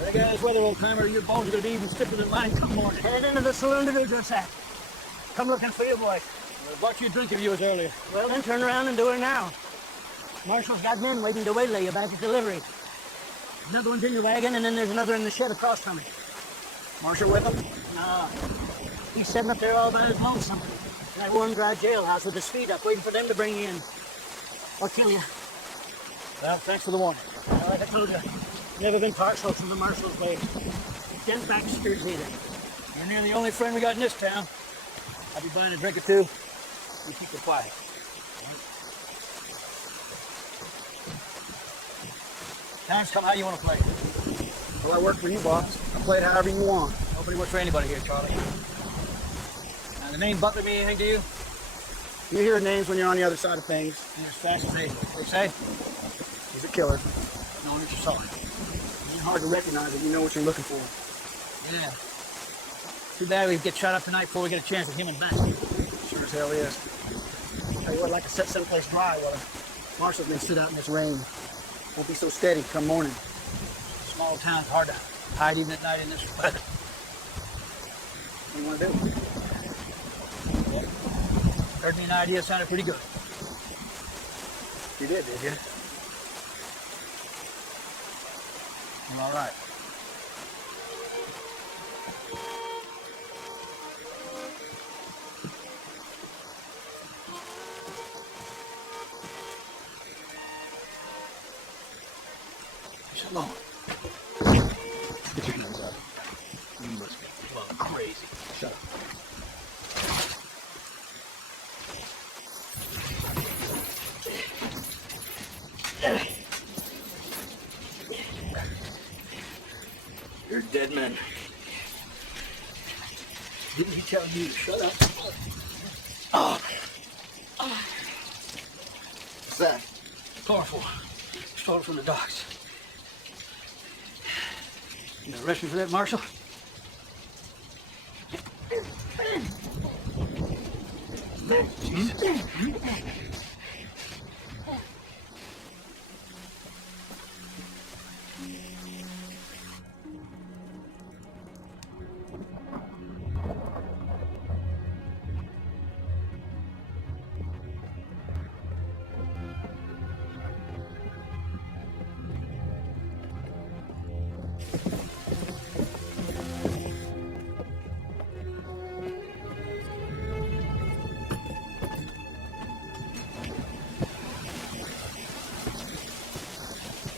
Hey guys, weather old timer, your bones are gonna be even stiffer than mine come morning. Headed into the saloon to do just that. Come looking for you, boy. I bought you a drink of yours earlier. Well, then turn around and do her now. Marshal's got men waiting to waylay you back at delivery. Another one's in your wagon, and then there's another in the shed across from it. Marshal with him? No. He's sitting up there all by his lonesome. In that warm, dry jailhouse with his feet up, waiting for them to bring you in. Or kill you. Well, thanks for the warning. Well, like I told you, never been partial to the Marshal's way. Them Baxters either. You're near the only friend we got in this town. I'll be buying a drink or two. You keep it quiet. Times come how you want to play. Well, I work for you, boss. I play it however you want. Nobody works for anybody here, Charlie. Now, the name Butler mean anything to you? You hear names when you're on the other side of things. You're as fast as they say. He's a killer. No, that you saw it. It's hard to recognize it. You know what you're looking for. Yeah. Too bad we get shot up tonight before we get a chance at him and Baxter. Sure as hell is. Tell you what, I'd like to set someplace dry while the Marshal's been sit out in this rain. Won't be so steady come morning. Small town's hard to hide even at night in this weather. What do you want to do? Heard me an idea sounded pretty good. You did you? Well, all right. Come on. Get your hands up. You must be crazy. Shut up. You're dead men. Didn't he tell you to shut up? Oh. What's that? Chloroform. Stole it from the docks. You gonna arrest me for that, Marshal?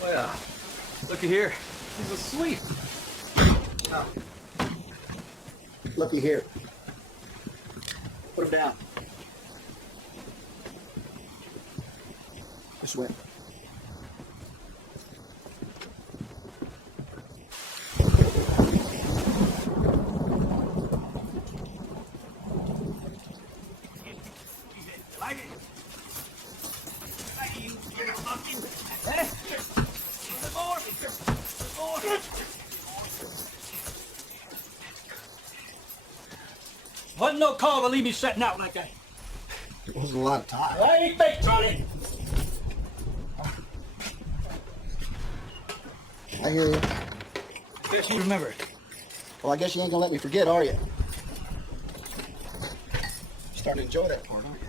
Well, looky here. He's asleep. Looky here. Put him down. This way. Wasn't no call to leave me sitting out like that. It wasn't a lot of time. I ain't fake, Charlie. I hear you. Guess you remember it. Well, I guess you ain't gonna let me forget, are you? Starting to enjoy that part, aren't you?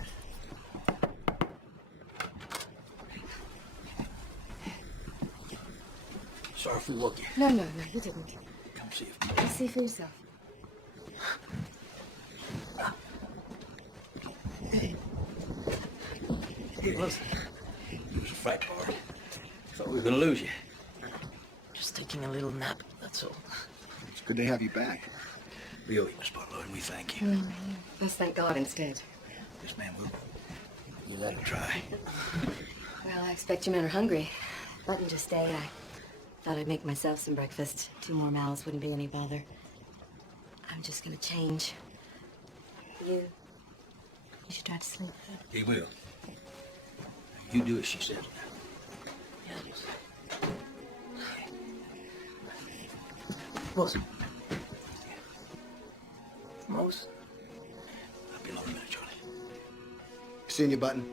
Sorry if we woke you. No, you didn't. Come see if You see for yourself. Hey, listen. It was a fight, Barb. Thought we were gonna lose you. Just taking a little nap, that's all. It's good to have you back. We owe you, Miss Butler, and we thank you. No, let's thank God instead. Yes, ma'am, we'll give that a try. Well, I expect you men are hungry. Letting you stay, I thought I'd make myself some breakfast. 2 more mouths wouldn't be any bother. I'm just gonna change. You should try to sleep. He will. You do as she says. Yes. Wilson. Rose. I'll be along in a minute, Charlie. Seeing you, Button.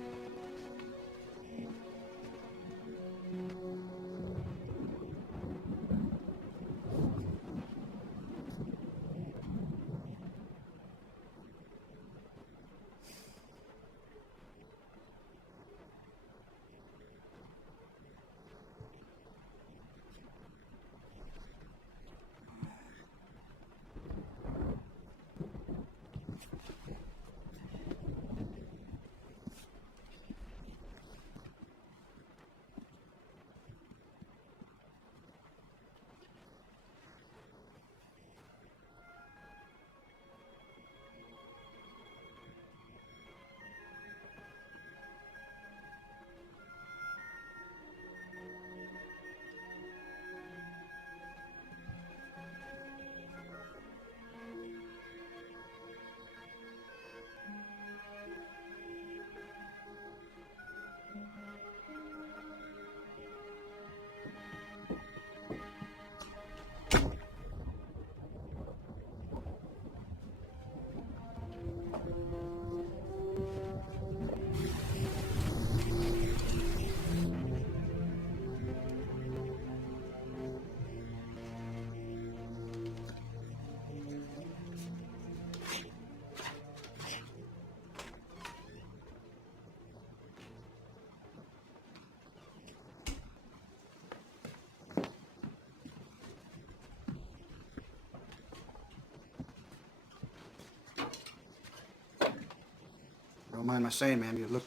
Don't mind my saying, ma'am, you look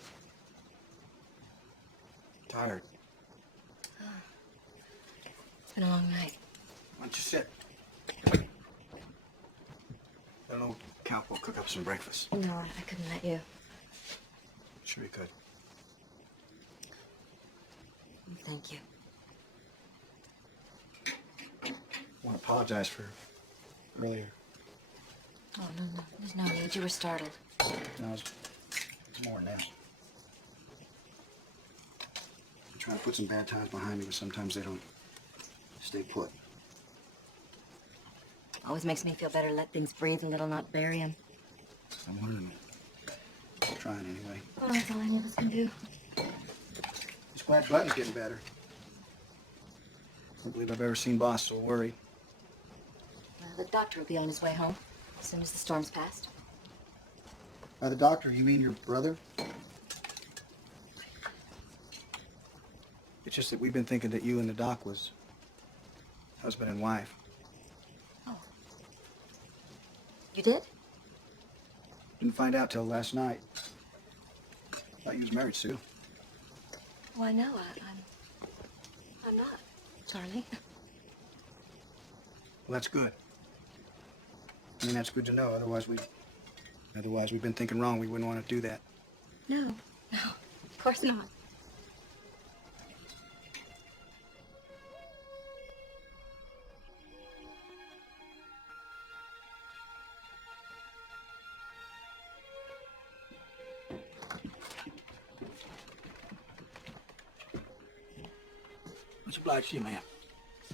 tired. It's been a long night. Why don't you sit? That old cowboy will cook up some breakfast. No, I couldn't let you. Sure you could. Thank you. I want to apologize for earlier. Oh, no. There's no need. You were startled. No, it's more than that. I'm trying to put some bad times behind me, but sometimes they don't stay put. Always makes me feel better to let things breathe a little, not bury them. I'm learning. I'm trying anyway. Well, that's all any of us can do. Just glad Button's getting better. I don't believe I've ever seen Boss so worried. The doctor will be on his way home as soon as the storm's passed. By the doctor, you mean your brother? It's just that we've been thinking that you and the doc was husband and wife. Oh. You did? Didn't find out till last night. Thought you was married, Sue. Why, no, I'm not, Charlie. Well, that's good. I mean, that's good to know. Otherwise we've been thinking wrong. We wouldn't want to do that. No, of course not. Much obliged to you, ma'am.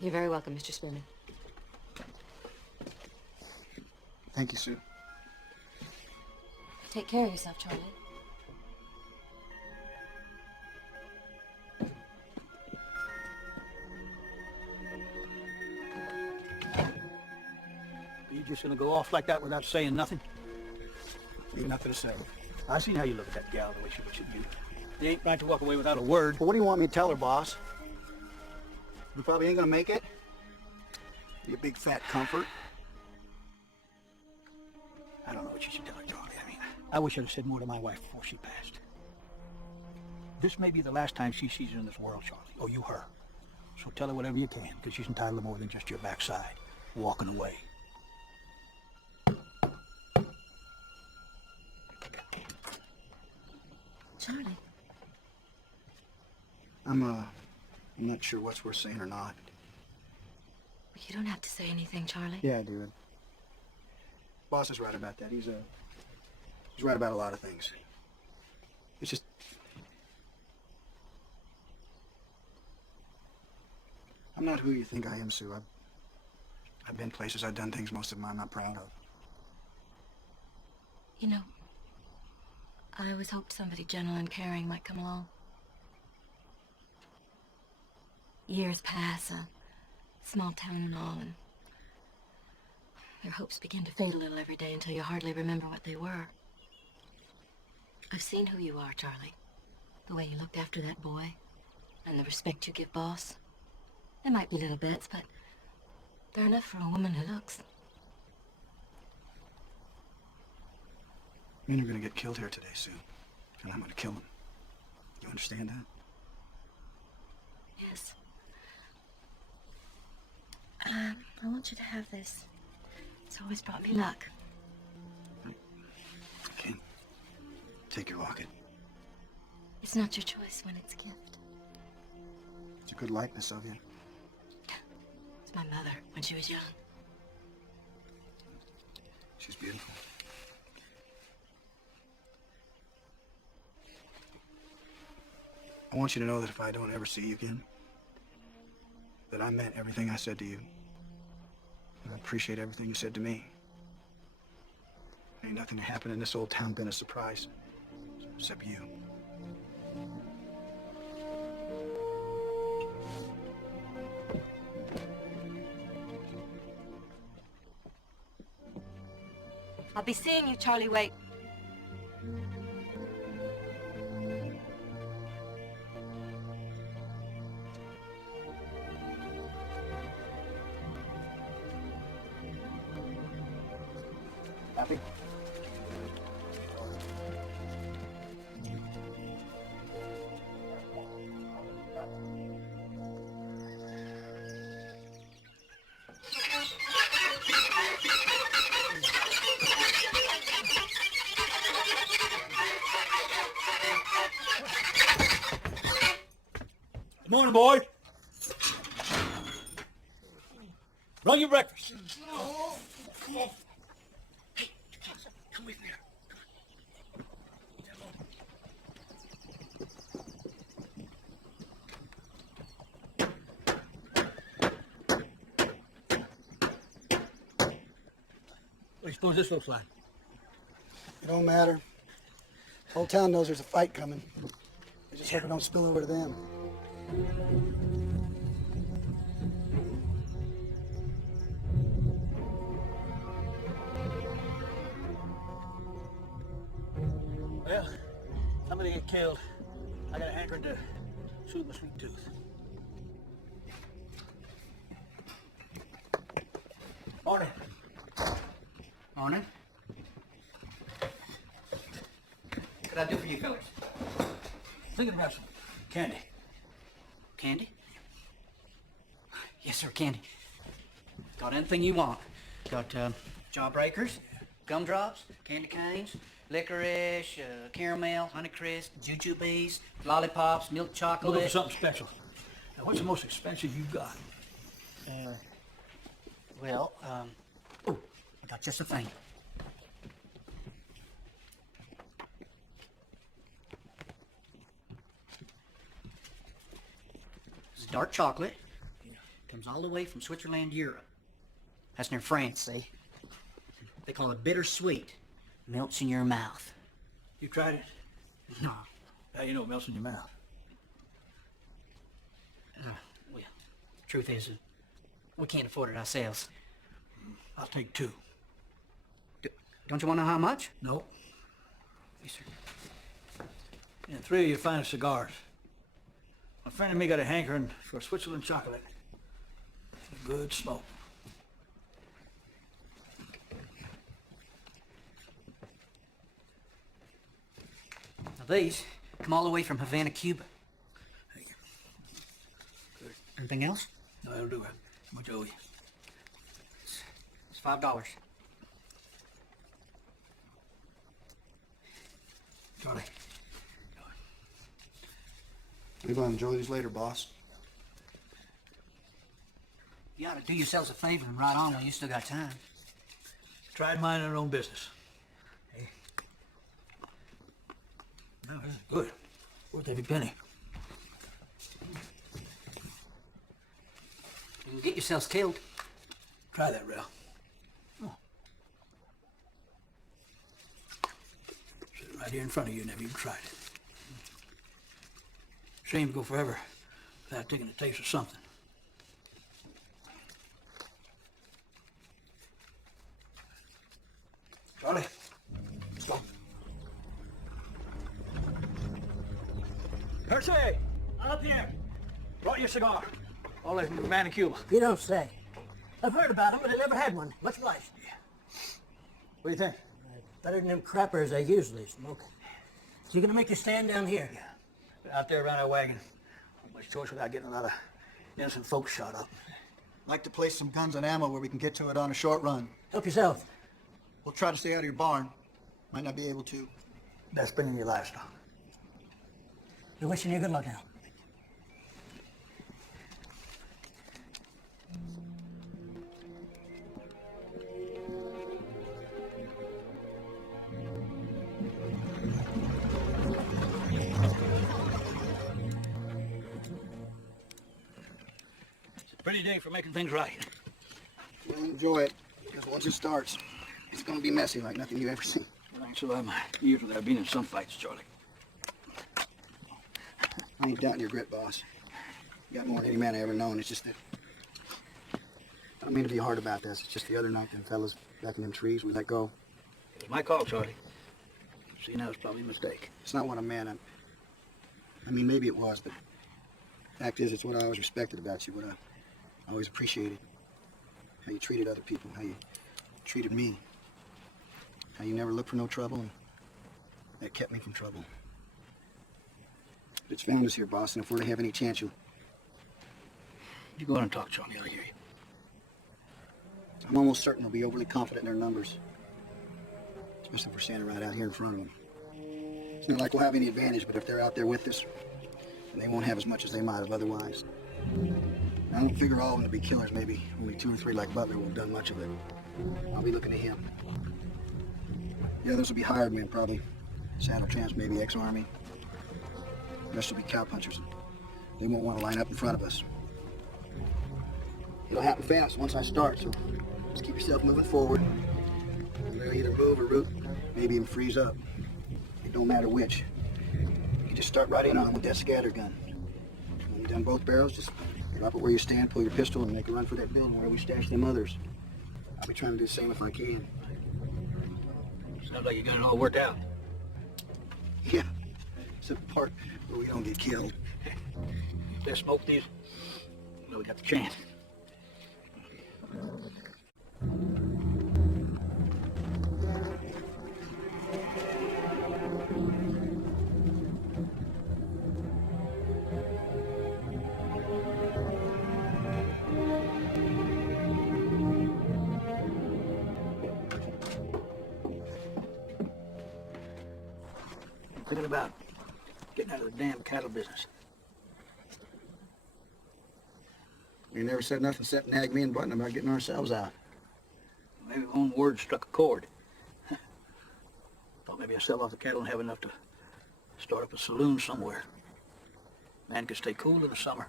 You're very welcome, Mr. Spooner. Thank you, Sue. Take care of yourself, Charlie. Are you just gonna go off like that without saying nothing? Ain't nothing to say. I seen how you look at that gal, the way she looks at you. You ain't right to walk away without a word. Well, what do you want me to tell her, boss? You probably ain't gonna make it? Be a big fat comfort. I don't know what you should tell her, Charlie. I mean, I wish I'd have said more to my wife before she passed. This may be the last time she sees you in this world, Charlie. Or you her. So tell her whatever you can, because she's entitled to more than just your backside walking away. Charlie. I'm not sure what's worth saying or not. You don't have to say anything, Charlie. Yeah, I do it. Boss is right about that. He's right about a lot of things. It's just... I'm not who you think I am, Sue. I've been places, I've done things most of them I'm not proud of. You know, I always hoped somebody gentle and caring might come along. Years pass, a small town and all, and their hopes begin to fade a little every day until you hardly remember what they were. I've seen who you are, Charlie. The way you looked after that boy, and the respect you give Boss. There might be little bits, but they're enough for a woman who looks. Men are gonna get killed here today, Sue. And I'm gonna kill them. You understand that? Yes. I want you to have this. It's always brought me luck. Okay. Take your locket. It's not your choice when it's a gift. It's a good likeness of you. It's my mother when she was young. She's beautiful. I want you to know that if I don't ever see you again, that I meant everything I said to you. And I appreciate everything you said to me. Ain't nothing that happened in this old town been a surprise, except you. I'll be seeing you, Charlie. Wait. Happy? Good morning, boy. Run your breakfast. Come with me. What do you suppose this looks like? It don't matter. Whole town knows there's a fight coming. I just hope it don't spill over to them. Well, somebody get killed. I got a hankering to soothe my sweet tooth. Morning. Morning. What can I do for you fellas? Thinking about some candy. Candy? Yes, sir, candy. Got anything you want. Got Jawbreakers, gumdrops, candy canes, licorice, caramel, honeycrisp, jujubes, lollipops, milk chocolate. Looking for something special. Now, what's the most expensive you got? Well, oh, I got just a thing. It's dark chocolate. Comes all the way from Switzerland, Europe. That's near France, see? They call it bittersweet. Melts in your mouth. You tried it? No. How you know it melts in your mouth? Well, truth is, we can't afford it ourselves. I'll take 2. Don't you want to know how much? No. Yes, sir. And 3 of your finest cigars. A friend of me got a hankering for Switzerland chocolate. Good smoke. Now these come all the way from Havana, Cuba. Anything else? No, that'll do it. How much owe you? It's $5. Charlie. Maybe I'll enjoy these later, boss. You ought to do yourselves a favor and ride on while you still got time. Tried minding our own business. Hey. No, this is good. Worth every penny. You can get yourselves killed. Try that, Ralph. Oh. Sit right here in front of you, never even tried it. Shame to go forever without taking a taste of something. Charlie, let's go. Percy! Up here. Brought you a cigar. All that from man in Cuba. You don't say. I've heard about them, but I never had one. What's right? What do you think? Better than them crappers I usually smoke. So you're gonna make your stand down here? Out there around our wagon. Not much choice without getting a lot of innocent folks shot up. Like to place some guns and ammo where we can get to it on a short run. Help yourself. We'll try to stay out of your barn. Might not be able to. Best bringing your livestock. We're wishing you good luck now. Pretty day for making things right. We'll enjoy it, because once it starts, it's gonna be messy like nothing you've ever seen. Well, ain't so have my years without being in some fights, Charlie. I ain't doubting your grit, boss. You got more than any man I ever known. It's just that I don't mean to be hard about this. It's just the other night, them fellas back in them trees, we let go. It was my call, Charlie. See, now it's probably a mistake. It's not what I'm mad at. I mean, maybe it was, but fact is, it's what I always respected about you, what I always appreciated. How you treated other people, how you treated me. How you never looked for no trouble, and that kept me from trouble. But it's found us here, boss, and if we're to have any chance, You go on and talk, Charlie. I hear you. I'm almost certain they'll be overly confident in their numbers. Especially if we're standing right out here in front of them. It's not like we'll have any advantage, but if they're out there with us, then they won't have as much as they might have otherwise. I don't figure all of them to be killers. Maybe only 2 or 3 like Butler will have done much of it. I'll be looking to him. The others will be hired men, probably. Saddle tramps, maybe ex-army. The rest will be cowpunchers. They won't want to line up in front of us. It'll happen fast once I start, so just keep yourself moving forward. And they'll either move or root, maybe even freeze up. It don't matter which. You just start right in on them with that scatter gun. When you're done both barrels, just drop it where you stand, pull your pistol, and make a run for that building where we stash them others. I'll be trying to do the same if I can. Sounds like you got it all worked out. Yeah, it's the part where we don't get killed. Let's smoke these. Well, we got the chance. Thinking about getting out of the damn cattle business. You never said nothing except nag me and Button about getting ourselves out. Maybe one word struck a chord. Thought maybe I'd sell off the cattle and have enough to start up a saloon somewhere. Man could stay cool in the summer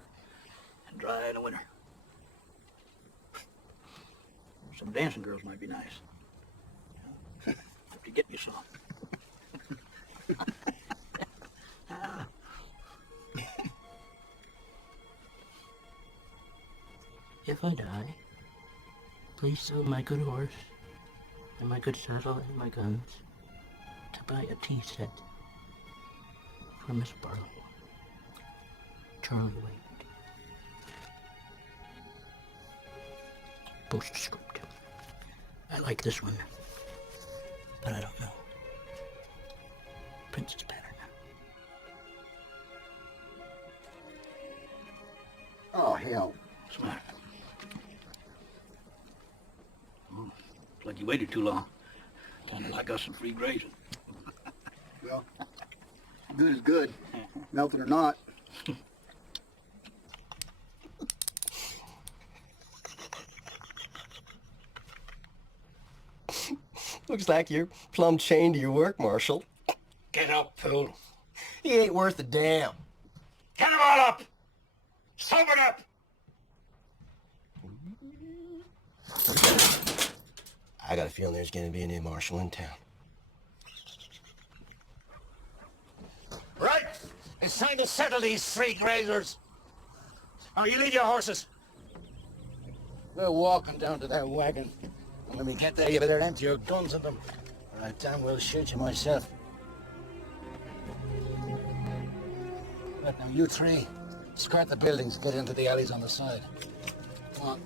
and dry in the winter. Some dancing girls might be nice. Have to get me some. If I die, please sell my good horse and my good saddle and my guns to buy a tea set for Miss Barlow. Charlie Wade. Postscript. I like this one, but I don't know. Princess pattern. Oh, hell. What's the matter? Looks like you waited too long. Kind of like us some free grazing. Well, good is good. Melted or not. Looks like you're plumb chained to your work, Marshal. Get up, fool. He ain't worth a damn. Get them all up! Sober up! I got a feeling there's gonna be a new Marshal in town. Right! It's time to settle these free grazers. Now you lead your horses. We're walking down to that wagon. And when we get there, you better empty your guns at them. Or I damn well shoot you myself. Right now, you three, skirt the buildings, get into the alleys on the side. Come on.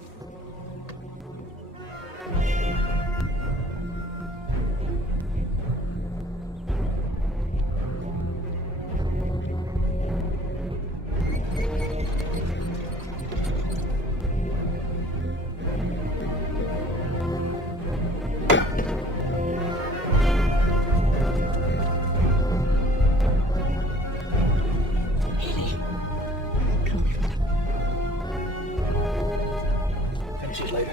Finishes later.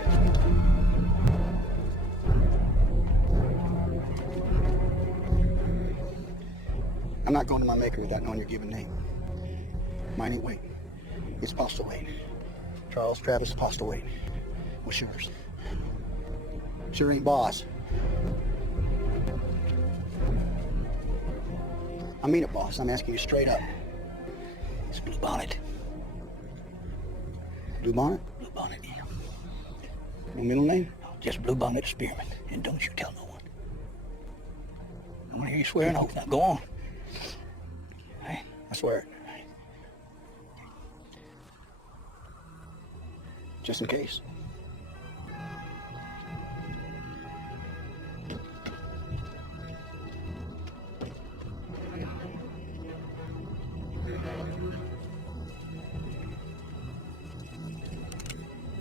I'm not going to my maker without knowing your given name. Mine ain't Wade. It's Postal Wade. Charles Travis Postal Wade. What's yours? Sure ain't boss. I mean it, boss. I'm asking you straight up. It's Blue Bonnet. Blue Bonnet? Blue Bonnet, yeah. No middle name? Just Blue Bonnet Spearman. And don't you tell no one. I want to hear you swear an oath. Now go on. Hey, I swear it. Just in case.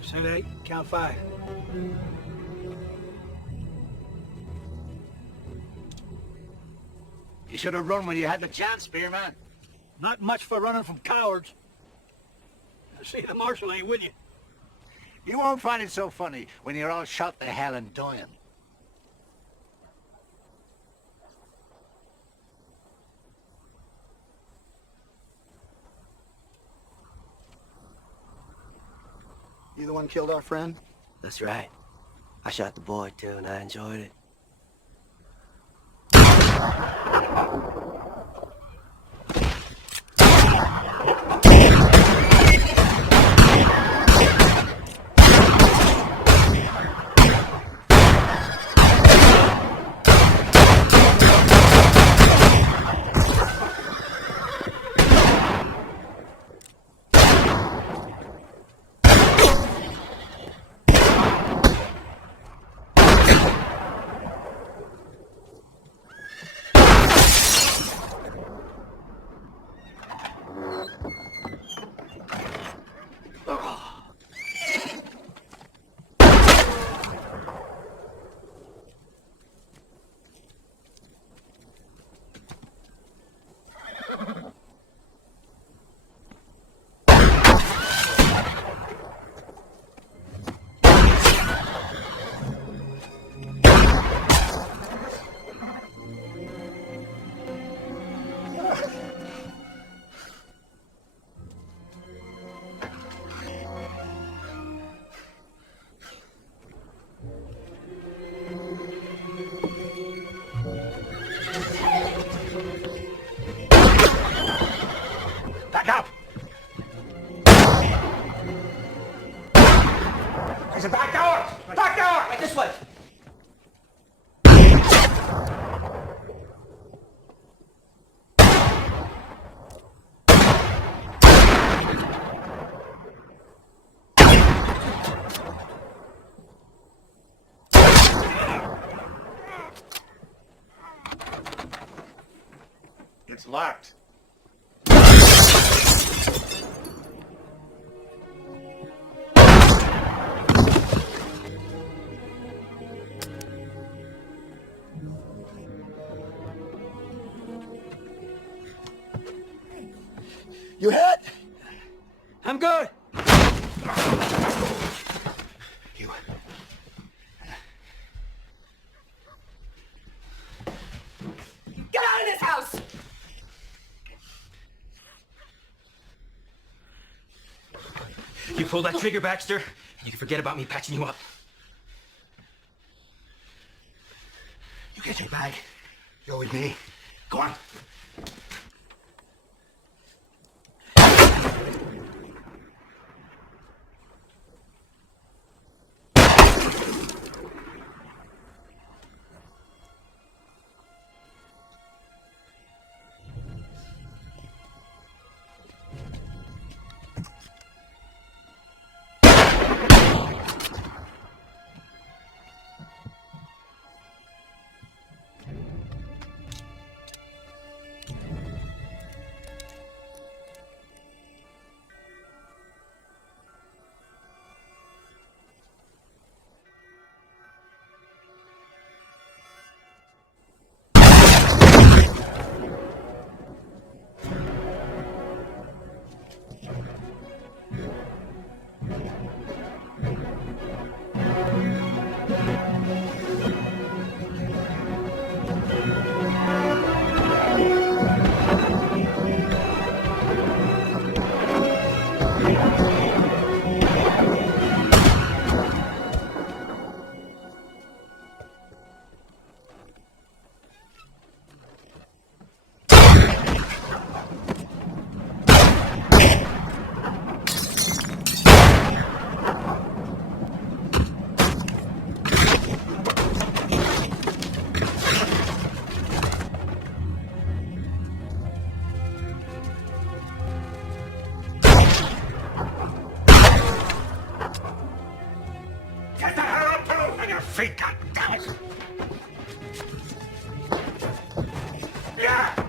Say 8, count 5. You should have run when you had the chance, Spearman. Not much for running from cowards. I see the marshal ain't with you. You won't find it so funny when you're all shot to hell and dying. You the one killed our friend? That's right. I shot the boy too, and I enjoyed it. up! There's a back door! Back door! Right this way. It's locked. You hit? I'm good. You. Get out of this house! You pull that trigger, Baxter, and you can forget about me patching you up. You get your bag. You're with me. Go on. Get the hell up on your feet, goddammit! Yeah!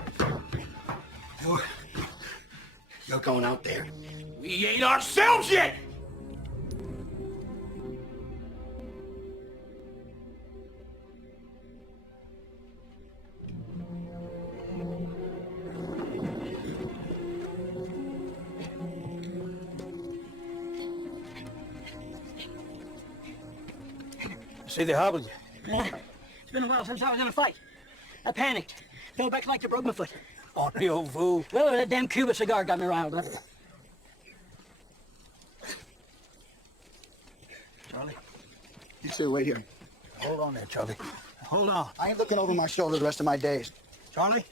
You're going out there. We ain't ourselves yet! See, they hobbled you. It's been a while since I was in a fight. I panicked. Fell back like I broke my foot. On the old fool. Well, that damn Cuba cigar got me riled up. Charlie, You stay right here. hold on there, Charlie. Hold on. I ain't looking over my shoulder the rest of my days. Charlie?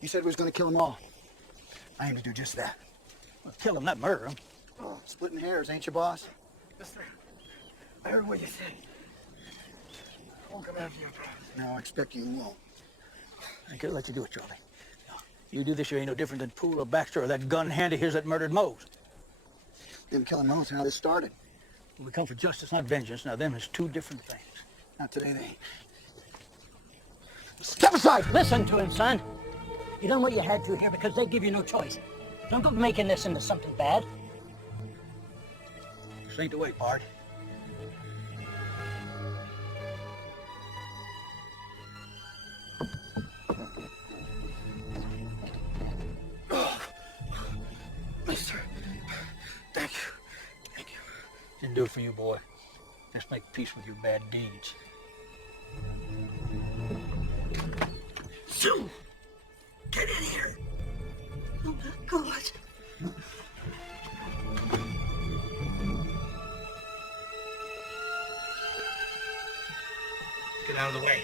You said we was gonna kill them all. I aim to do just that. Well, kill him, not murder him. Splitting hairs, ain't you, boss? Yes, sir. I heard what you said. I won't come after you, No, I expect you won't. I can't let you do it, Charlie. You do this, you ain't no different than Poole or Baxter or that gun hand of his that murdered Mose. Them killing Mose, how this started. We come for justice, not vengeance. Now, them is two different things. Not today, they ain't. Step aside! Listen to him, son. You done what you had to here because they give you no choice. Don't go making this into something bad. This ain't the way, Bart. Mister, thank you. Thank you. Didn't do it for you, boy. Just make peace with your bad deeds. Sue! Get in here! Oh my God. Get out of the way.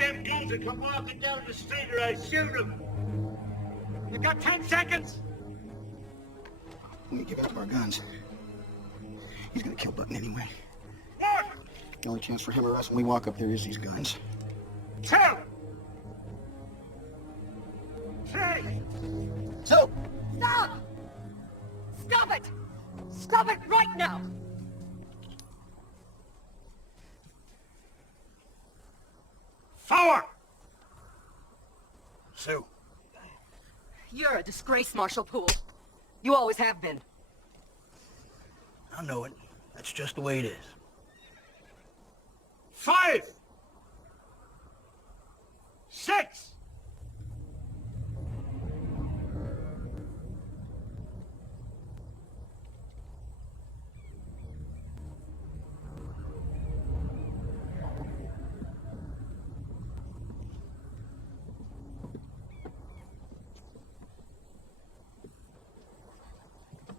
them guns and come walking down the street or I shoot them. You got 10 seconds. When we give up our guns, he's gonna kill Button anyway. One, The only chance for him or us when we walk up there is these guns. 2, 3. So, Stop! Stop it! Stop it right now! Forward! Sue. You're a disgrace, Marshal Poole. You always have been. I know it. That's just the way it is. 5, 6.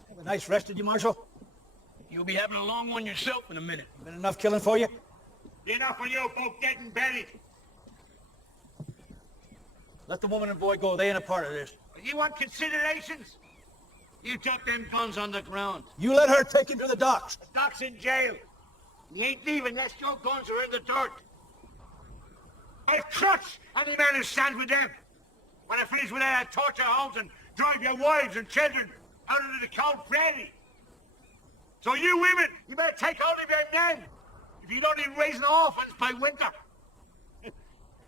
Have a nice rest, did you, Marshal? You'll be having a long one yourself in a minute. Been enough killing for you? Enough of you both getting buried. Let the woman and boy go. They ain't a part of this. You want considerations? You drop them guns on the ground. You let her take him to the docks. Doc's in jail. You ain't leaving unless your guns are in the dirt. I'll crush any man who stands with them. When I finish with that, I'll torch your homes and drive your wives and children out into the cold prairie. So you women, you better take hold of your men. If you don't need raising orphans by winter.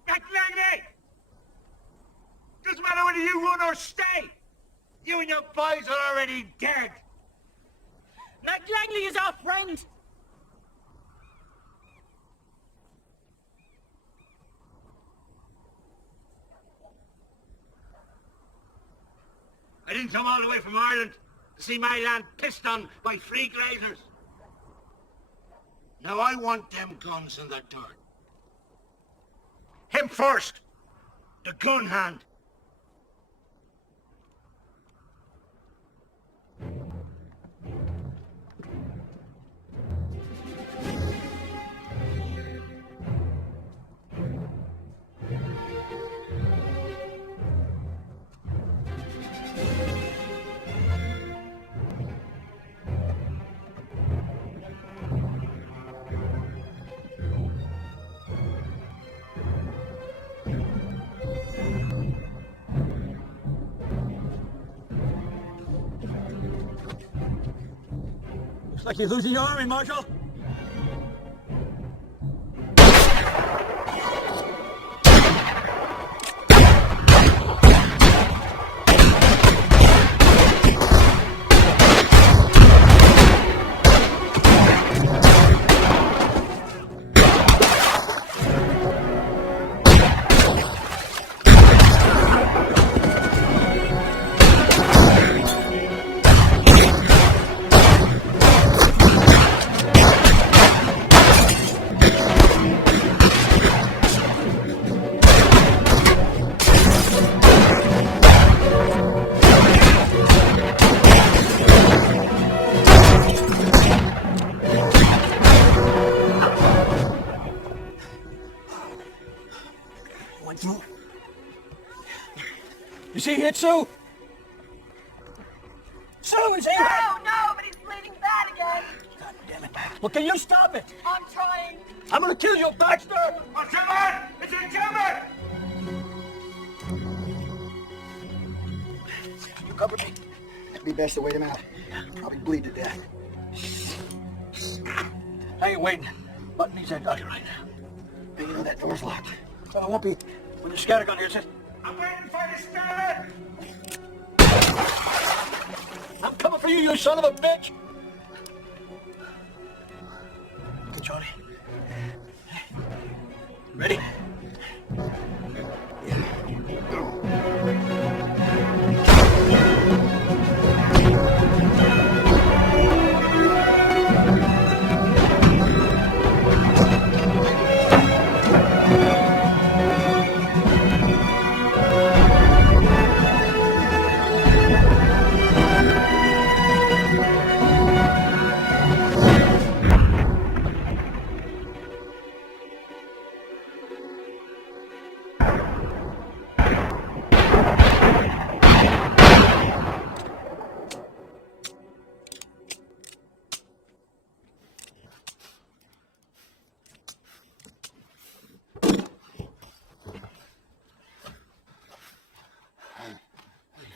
Back Langley! Doesn't matter whether you run or stay. You and your boys are already dead. Mac Langley is our friend. I didn't come all the way from Ireland to see my land pissed on by free grazers. Now I want them guns in the dirt. Him first. The gun hand. Looks like you're losing your army, Marshal. Went through. You see it, Sue? Sue, is he hit? No, but he's bleeding bad again. God damn it. Well, can you stop it? I'm trying. I'm gonna kill you, Baxter! What's your man? It's a German! You cover me. It'd be best to wait him out. Probably bleed to death. I ain't waiting. Button needs that doctor right now. Hey, you know that door's locked. Well, it won't be when the scattergun hears it. I'm waiting for the scatter! I'm coming for you, you son of a bitch! Okay, Charlie. Ready?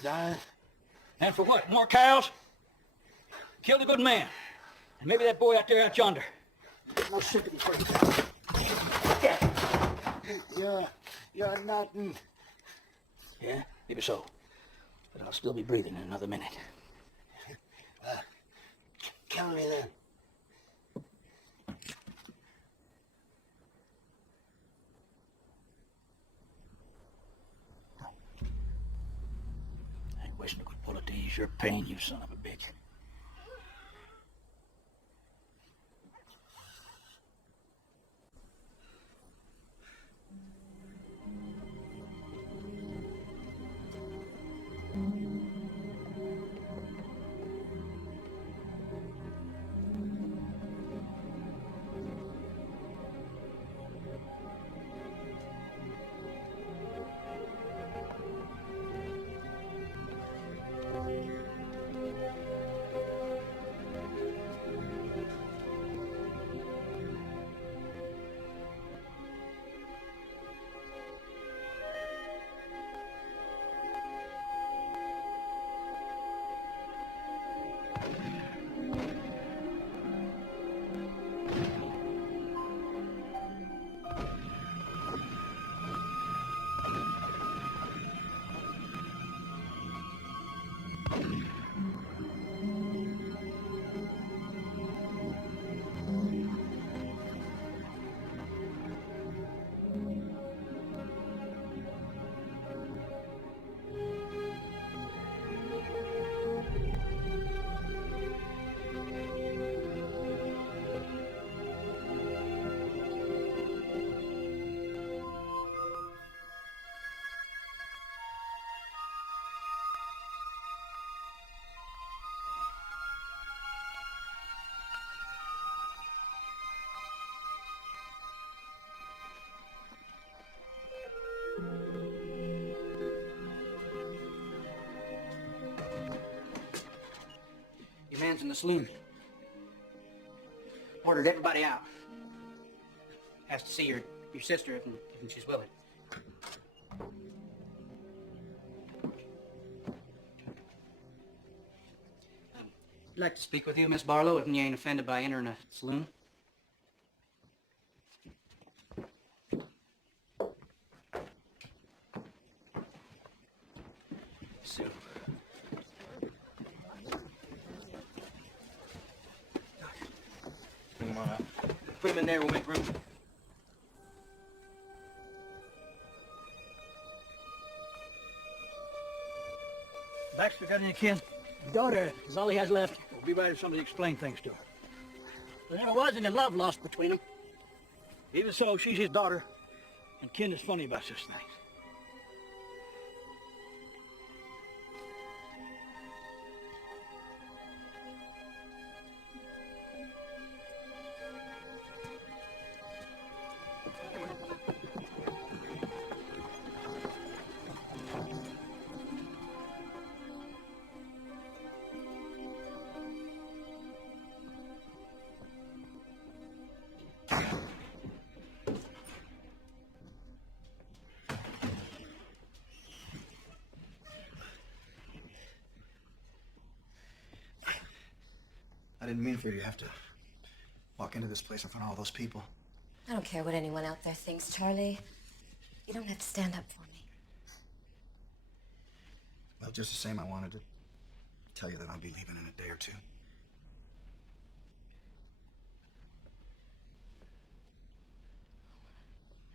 dying. And for what? More cows? Killed a good man. And maybe that boy out there out yonder. There's no sympathy for you. You're nothing. Yeah, maybe so. But I'll still be breathing in another minute. Kill me then. I ain't wasting a good bullet to ease your pain, you son of a bitch. Your man's in the saloon. Ordered everybody out. Has to see your sister if she's willing. I'd like to speak with you, Miss Barlow, if you ain't offended by entering a saloon. Sue. Bring him on up. Put him in there, we'll make room. Baxter got any kin? Daughter is all he has left. We'll be right if somebody explain things to her. There never was any love lost between them. Even so, she's his daughter, and kin is funny about such things. I didn't mean for you to have to walk into this place in front of all those people. I don't care what anyone out there thinks, Charlie. You don't have to stand up for me. Well, just the same, I wanted to tell you that I'll be leaving in a day or two.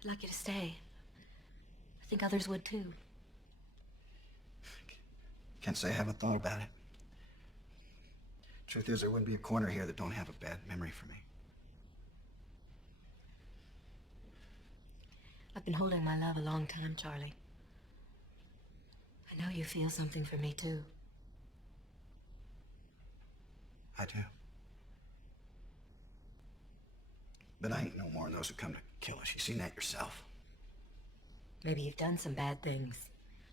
I'd like you to stay. I think others would too. Can't say I haven't thought about it. Truth is, there wouldn't be a corner here that don't have a bad memory for me. I've been holding my love a long time, Charlie. I know you feel something for me too. I do. But I ain't no more than those who come to kill us. You've seen that yourself. Maybe you've done some bad things.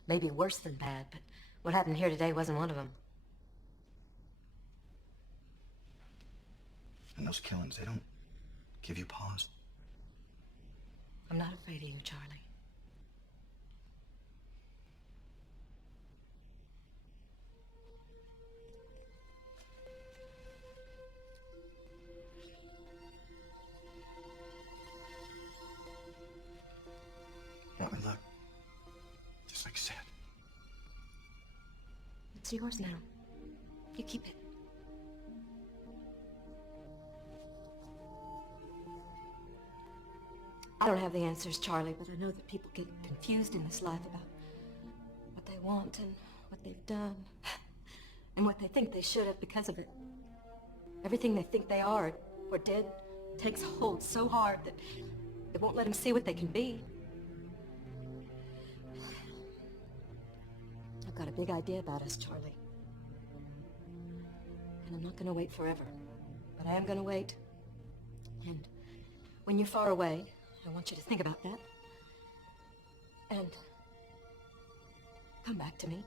Maybe worse than bad, but what happened here today wasn't one of them. And those killings, they don't give you pause. I'm not afraid of you, Charlie. It's yours now. You keep it. I don't have the answers, Charlie, but I know that people get confused in this life about what they want and what they've done and what they think they should have because of it. Everything they think they are or did takes hold so hard that it won't let them see what they can be. I've got a big idea about us, Charlie. And I'm not going to wait forever. But I am going to wait. And when you're far away, I want you to think about that. And come back to me.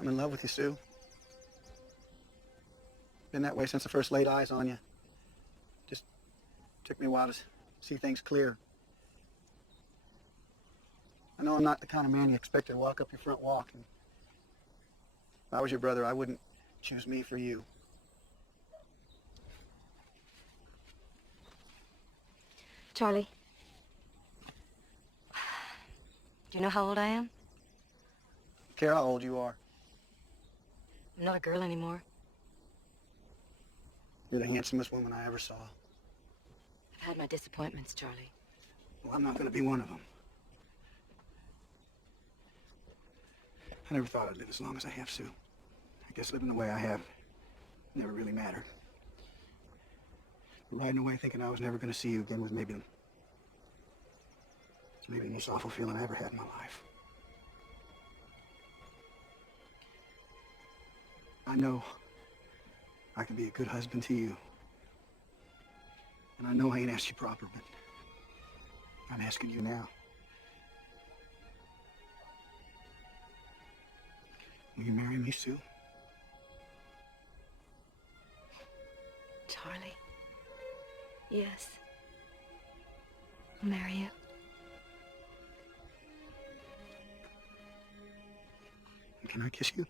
I'm in love with you, Sue. Been that way since I first laid eyes on you. Just took me a while to see things clear. I know I'm not the kind of man you expected to walk up your front walk. And if I was your brother, I wouldn't choose me for you. Charlie. Do you know how old I am? Care how old you are. I'm not a girl anymore. You're the handsomest woman I ever saw. I've had my disappointments, Charlie. Well, I'm not going to be one of them. I never thought I'd live as long as I have, Sue. I guess living the way I have never really mattered. But riding away thinking I was never going to see you again was maybe the most awful feeling I ever had in my life. I know I can be a good husband to you. And I know I ain't asked you proper, but I'm asking you now. Will you marry me, Sue? Charlie. Yes. I'll marry you. Can I kiss you?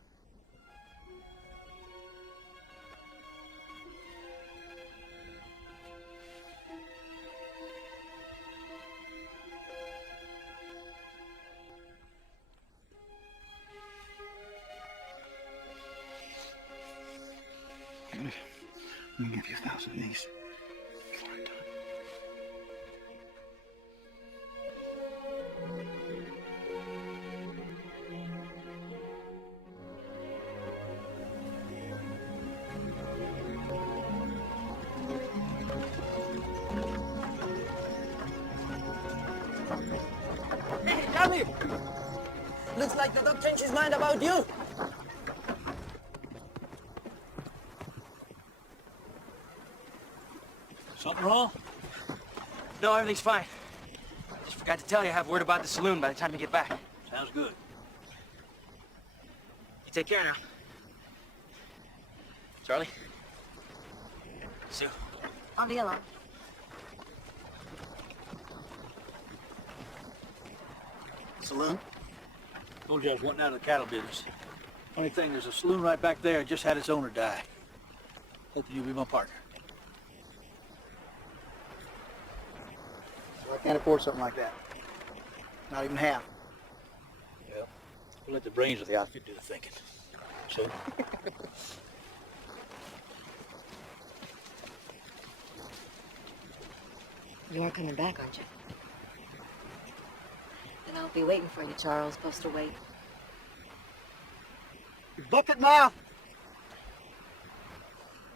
Let me give you 1,000 of these before I'm done. Charlie! Looks like the dog changed his mind about you. Something wrong? No, everything's fine. Just forgot to tell you I have word about the saloon by the time you get back. Sounds good. You take care now. Charlie? Sue? I'll be along. Saloon? Told you I was wanting out of the cattle business. Funny thing, there's a saloon right back there. It just had its owner die. Hoping you'll be my partner. So I can't afford something like that. Not even half. Well, we'll let the brains of the outfit do the thinking. So, You are coming back, aren't you? Then I'll be waiting for you, Charles. Supposed to wait. You bucket mouth!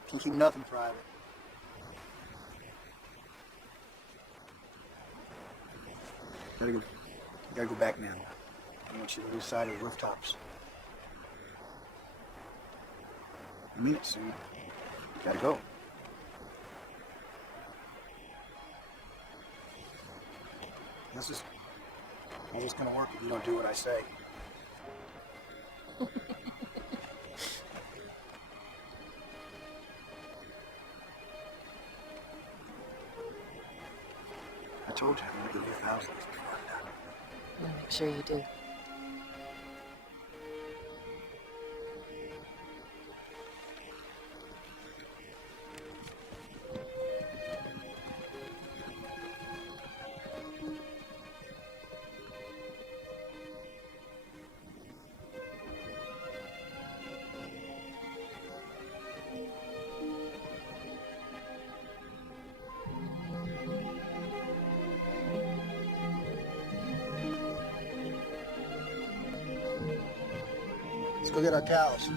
Can keep nothing private. Gotta go back now. I want you to lose sight of the rooftops. I mean it, Sue. Gotta go. How's this gonna work if you don't do what I say? I told you I'm gonna give you 1,000. I'll make sure you do. Let's go get our cows.